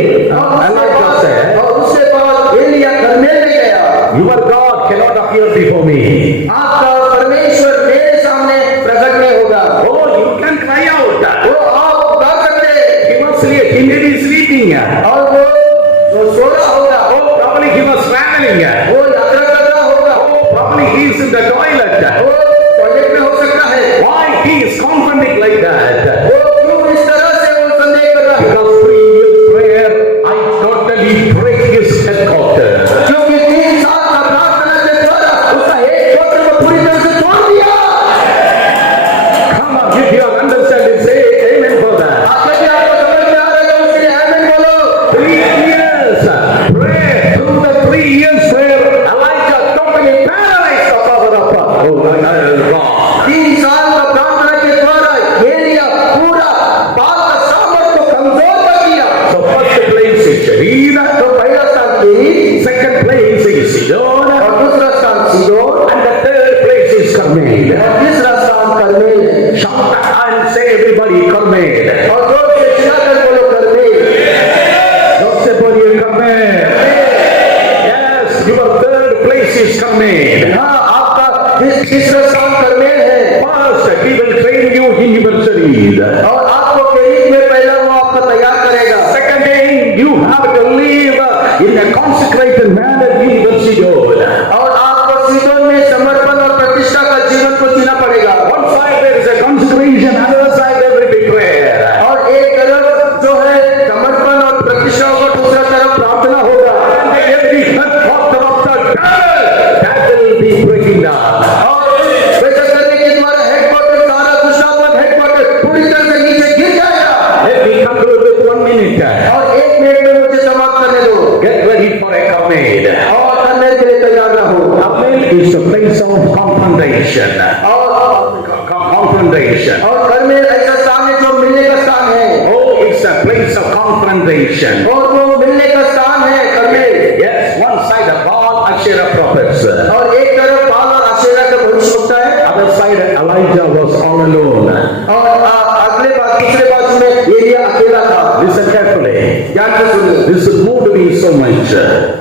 Elijah said, और उसके बाद एलिया करमेल में गया। your God cannot appear before me. आपका परमेश्वर मेरे सामने प्रकट नहीं होगा। Oh, you can cry out. वो आप गा सकते हैं। He was sleeping. He may be sleeping. और वो जो सो रहा होगा, Oh, probably he was traveling. वो यात्रा कर रहा होगा, Oh, probably he is in the toilet. वो टॉयलेट में हो सकता है। Why he is confronting like that? वो क्यों इस तरह से वो संदेह कर रहा है? Because 3 years prayer, I totally break his headquarters. क्योंकि 3 साल का प्रार्थना के द्वारा उसका हेडक्वार्टर को पूरी तरह से तोड़ दिया। Come on, if you understand it, say amen for that. यदि आपको समझ में आ रहा है तो उसके लिए आमीन बोलो। 3 years prayer, through the 3 years prayer, Elijah totally paralyzed the power of God. Oh my God. 3 साल का प्रार्थना के द्वारा एलिया पूरा बाल का सामर्थ को कमजोर कर दिया। So first place is Sharira, तो पहला स्थान केरी, second place is Sidon, और दूसरा स्थान सीदोन, and the third place is Carmel. और तीसरा स्थान करमेल है। Shout and say everybody Carmel. और जोर से चिल्लाकर बोलो करमेल। Don't say boy Carmel. Yes, your third place is Carmel. हाँ, आपका तीसरा स्थान करमेल है। First, he will train you in your Sharira. और आपको केरी में पहला वो आपको तैयार करेगा। Second thing, you have to live in a consecrated manner in your Sidon. और आपको सीदोन में समर्पण और प्रतिष्ठा का जीवन को जीना पड़ेगा। One side there is a consecration, other side there will be prayer. और एक तरफ जो है समर्पण और प्रतिष्ठा होगा, दूसरा तरफ प्रार्थना होगा। And every headquarter of the devil, that will be breaking down. और वैसा करने के द्वारा हेडक्वार्टर सारा दुष्टात्मक हेडक्वार्टर पूरी तरह से नीचे गिर जाएगा। Let me conclude with 1 minute. और 1 मिनट में मुझे समाप्त करने दो। Get ready for a Carmel. location. और वो मिलने का स्थान है Carmel. Yes, one side of Baal, Asherah prophets. और एक तरफ बाल और आशेरा का भविष्यवक्ता है, Other side, Elijah was all alone. और दूसरे बाजू में एलिया अकेला था। Listen carefully. ध्यान से सुनिए। This moved me so much.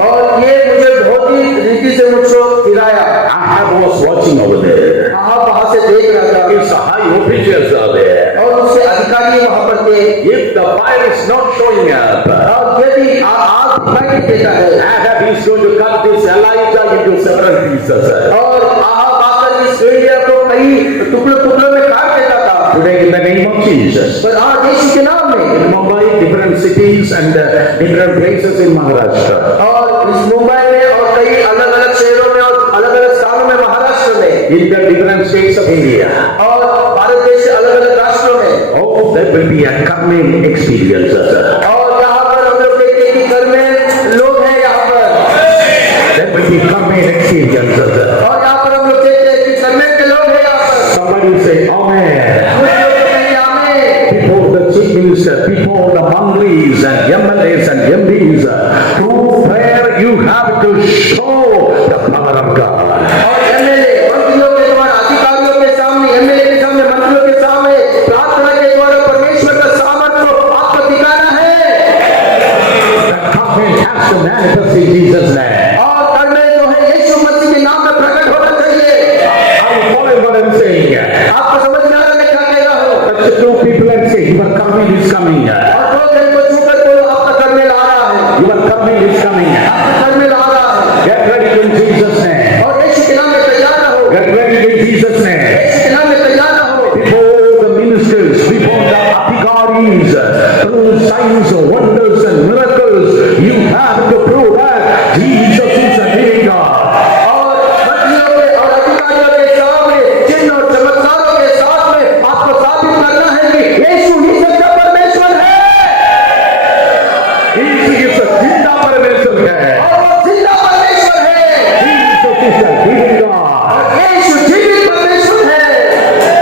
और ये मुझे बहुत ही रीति से मुझको हिलाया। Ahab was watching over there. आप वहां से देख रहा था His high officials are there. और उसके अधिकारी वहां पर थे। If the fire is not showing up, और यदि आग दिखाई नहीं देता है Ahab is going to cut this Elijah into several pieces. और आग आकर इस एलिया को कई टुकड़ों में काट देता था। Today in the name of Jesus. पर आज यीशु के नाम में In Mumbai, different cities and different places in Maharashtra. और इस मुंबई में और कई अलग अलग शहरों में और अलग अलग स्थानों में, महाराष्ट्र में In the different states of India. और भारत देश के अलग अलग राष्ट्रों में, Oh, there will be a coming experience. और यहाँ पर हम लोग देखते हैं कि घर में लोग हैं यहाँ पर, There will be coming experience. और यहाँ पर हम लोग देखते हैं कि घर में के लोग हैं यहाँ पर। Somebody say, Amen. कुछ लोग कहेंगे आमीन। Before the chief minister, before the mantris and MLAs and MPs, through prayer you have to show the power of God. और एमएलए मंत्रियों के द्वारा, अधिकारियों के सामने, एमएलए के सामने, मंत्रियों के सामने प्रार्थना के द्वारा परमेश्वर का सामर्थ्य को आपको दिखाना है। The covenant has to manifest in Jesus' name. और करने जो है यीशु मसीह के नाम में प्रकट होना चाहिए। Are you following what I'm saying? आपको समझ में आ रहा है मैं क्या कह रहा हूँ? Touch two people and say, your coming is coming. और दो जन को छूकर बोलो आपका कर्मेल आ रहा है, Your coming is coming. आपका कर्मेल आ रहा है। Get ready in Jesus' name. और यीशु के नाम में तैयार रहो, Get ready in Jesus' name. यीशु के नाम में तैयार रहो। Before the ministers, before the adhikaris, through signs, wonders and miracles, you have to prove that Jesus is a living God. और मंत्रियों के और अधिकारियों के सामने चिन्ह और चमत्कारों के साथ में आपको साबित करना है कि यीशु ही सच्चा परमेश्वर है He is a जिंदा परमेश्वर है. और वो जिंदा परमेश्वर है Jesus is a living God. और यीशु जीवित परमेश्वर है।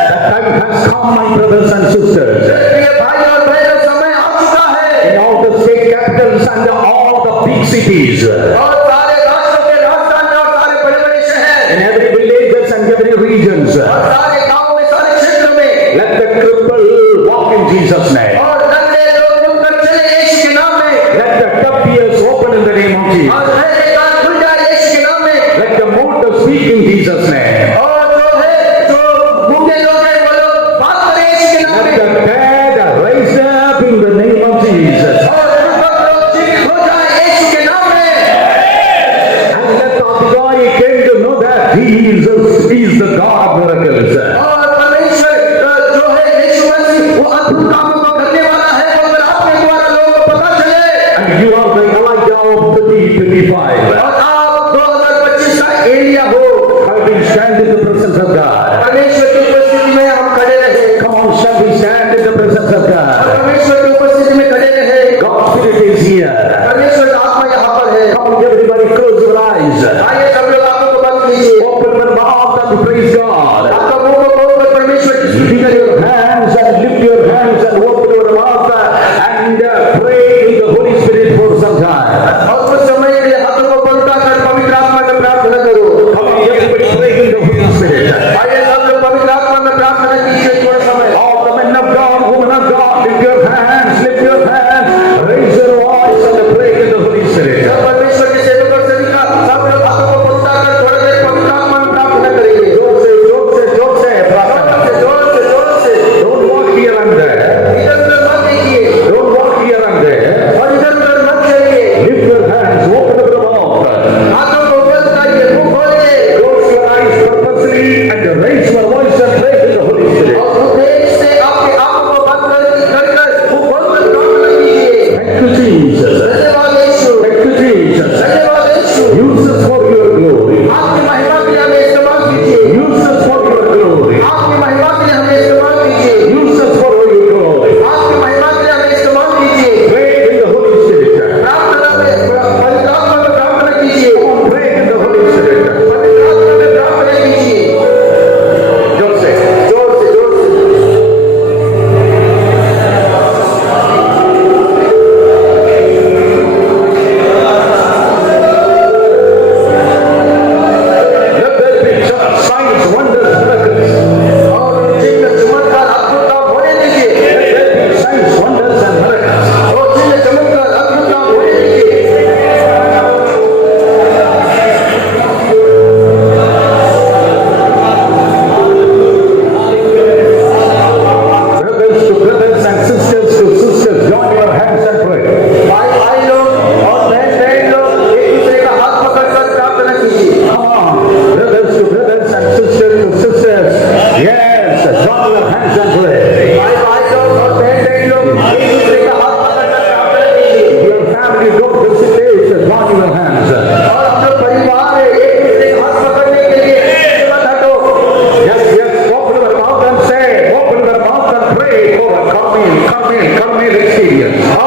The time has come, my brothers and sisters. प्रिय भाई और बहनों, समय आ चुका है In all the state capitals and all the big cities, और सारे राष्ट्रों के राजधानी और सारे बड़े-बड़े शहर in every villages and every regions, और सारे गांव में, सारे क्षेत्र में let the cripple walk in Jesus' name. और नंगे लोग उठकर चले यीशु के नाम में Let the tough ears open in the name of और Jesus. बहरे कान खुल जाए यीशु के नाम में Let the mouth speak in Jesus' name. और जो गूंगे लोग हैं वो लोग बात करें यीशु के नाम Let में the dead rise up in the name of Jesus. और मृतक लोग जीवित हो जाए यीशु के नाम में And let the Adhikari came to know that Jesus is the God of miracles. और परमेश्वर जो है यीशु मसीह वो अद्भुत कामों को करने वाला है, वो अगर आपके द्वारा लोगों को पता चले And you are the Elijah of 2025. और आप 2025 का एलिया हो। Have been stand in the presence of God. परमेश्वर की उपस्थिति में हम खड़े रहे Come on, shall we stand in the presence of और God? परमेश्वर की उपस्थिति में खड़े रहे। God's Spirit is here. परमेश्वर का आत्मा यहाँ पर है। Come on, everybody, close your eyes. आइए सब लोग आंखों को बंद कीजिए, Open your mouth and praise God. आपका मुंह को खोलकर परमेश्वर की स्तुति Lift करिए your hands and lift your hands and open your mouth and pray in the Holy Spirit for some time. और कुछ समय के लिए हाथों को बंद कर पवित्र आत्मा का प्रार्थना करो। Come on, everybody, pray in the Holy Spirit. एक दूसरे का हाथ पकड़कर प्रार्थना करेंगे Your family don't hesitate to join your hands. और हम लोग परिवार है एक दूसरे का हाथ पकड़ने के लिए मत हटो Yes, yes, open your mouth and say, open your mouth and pray for a come in experience.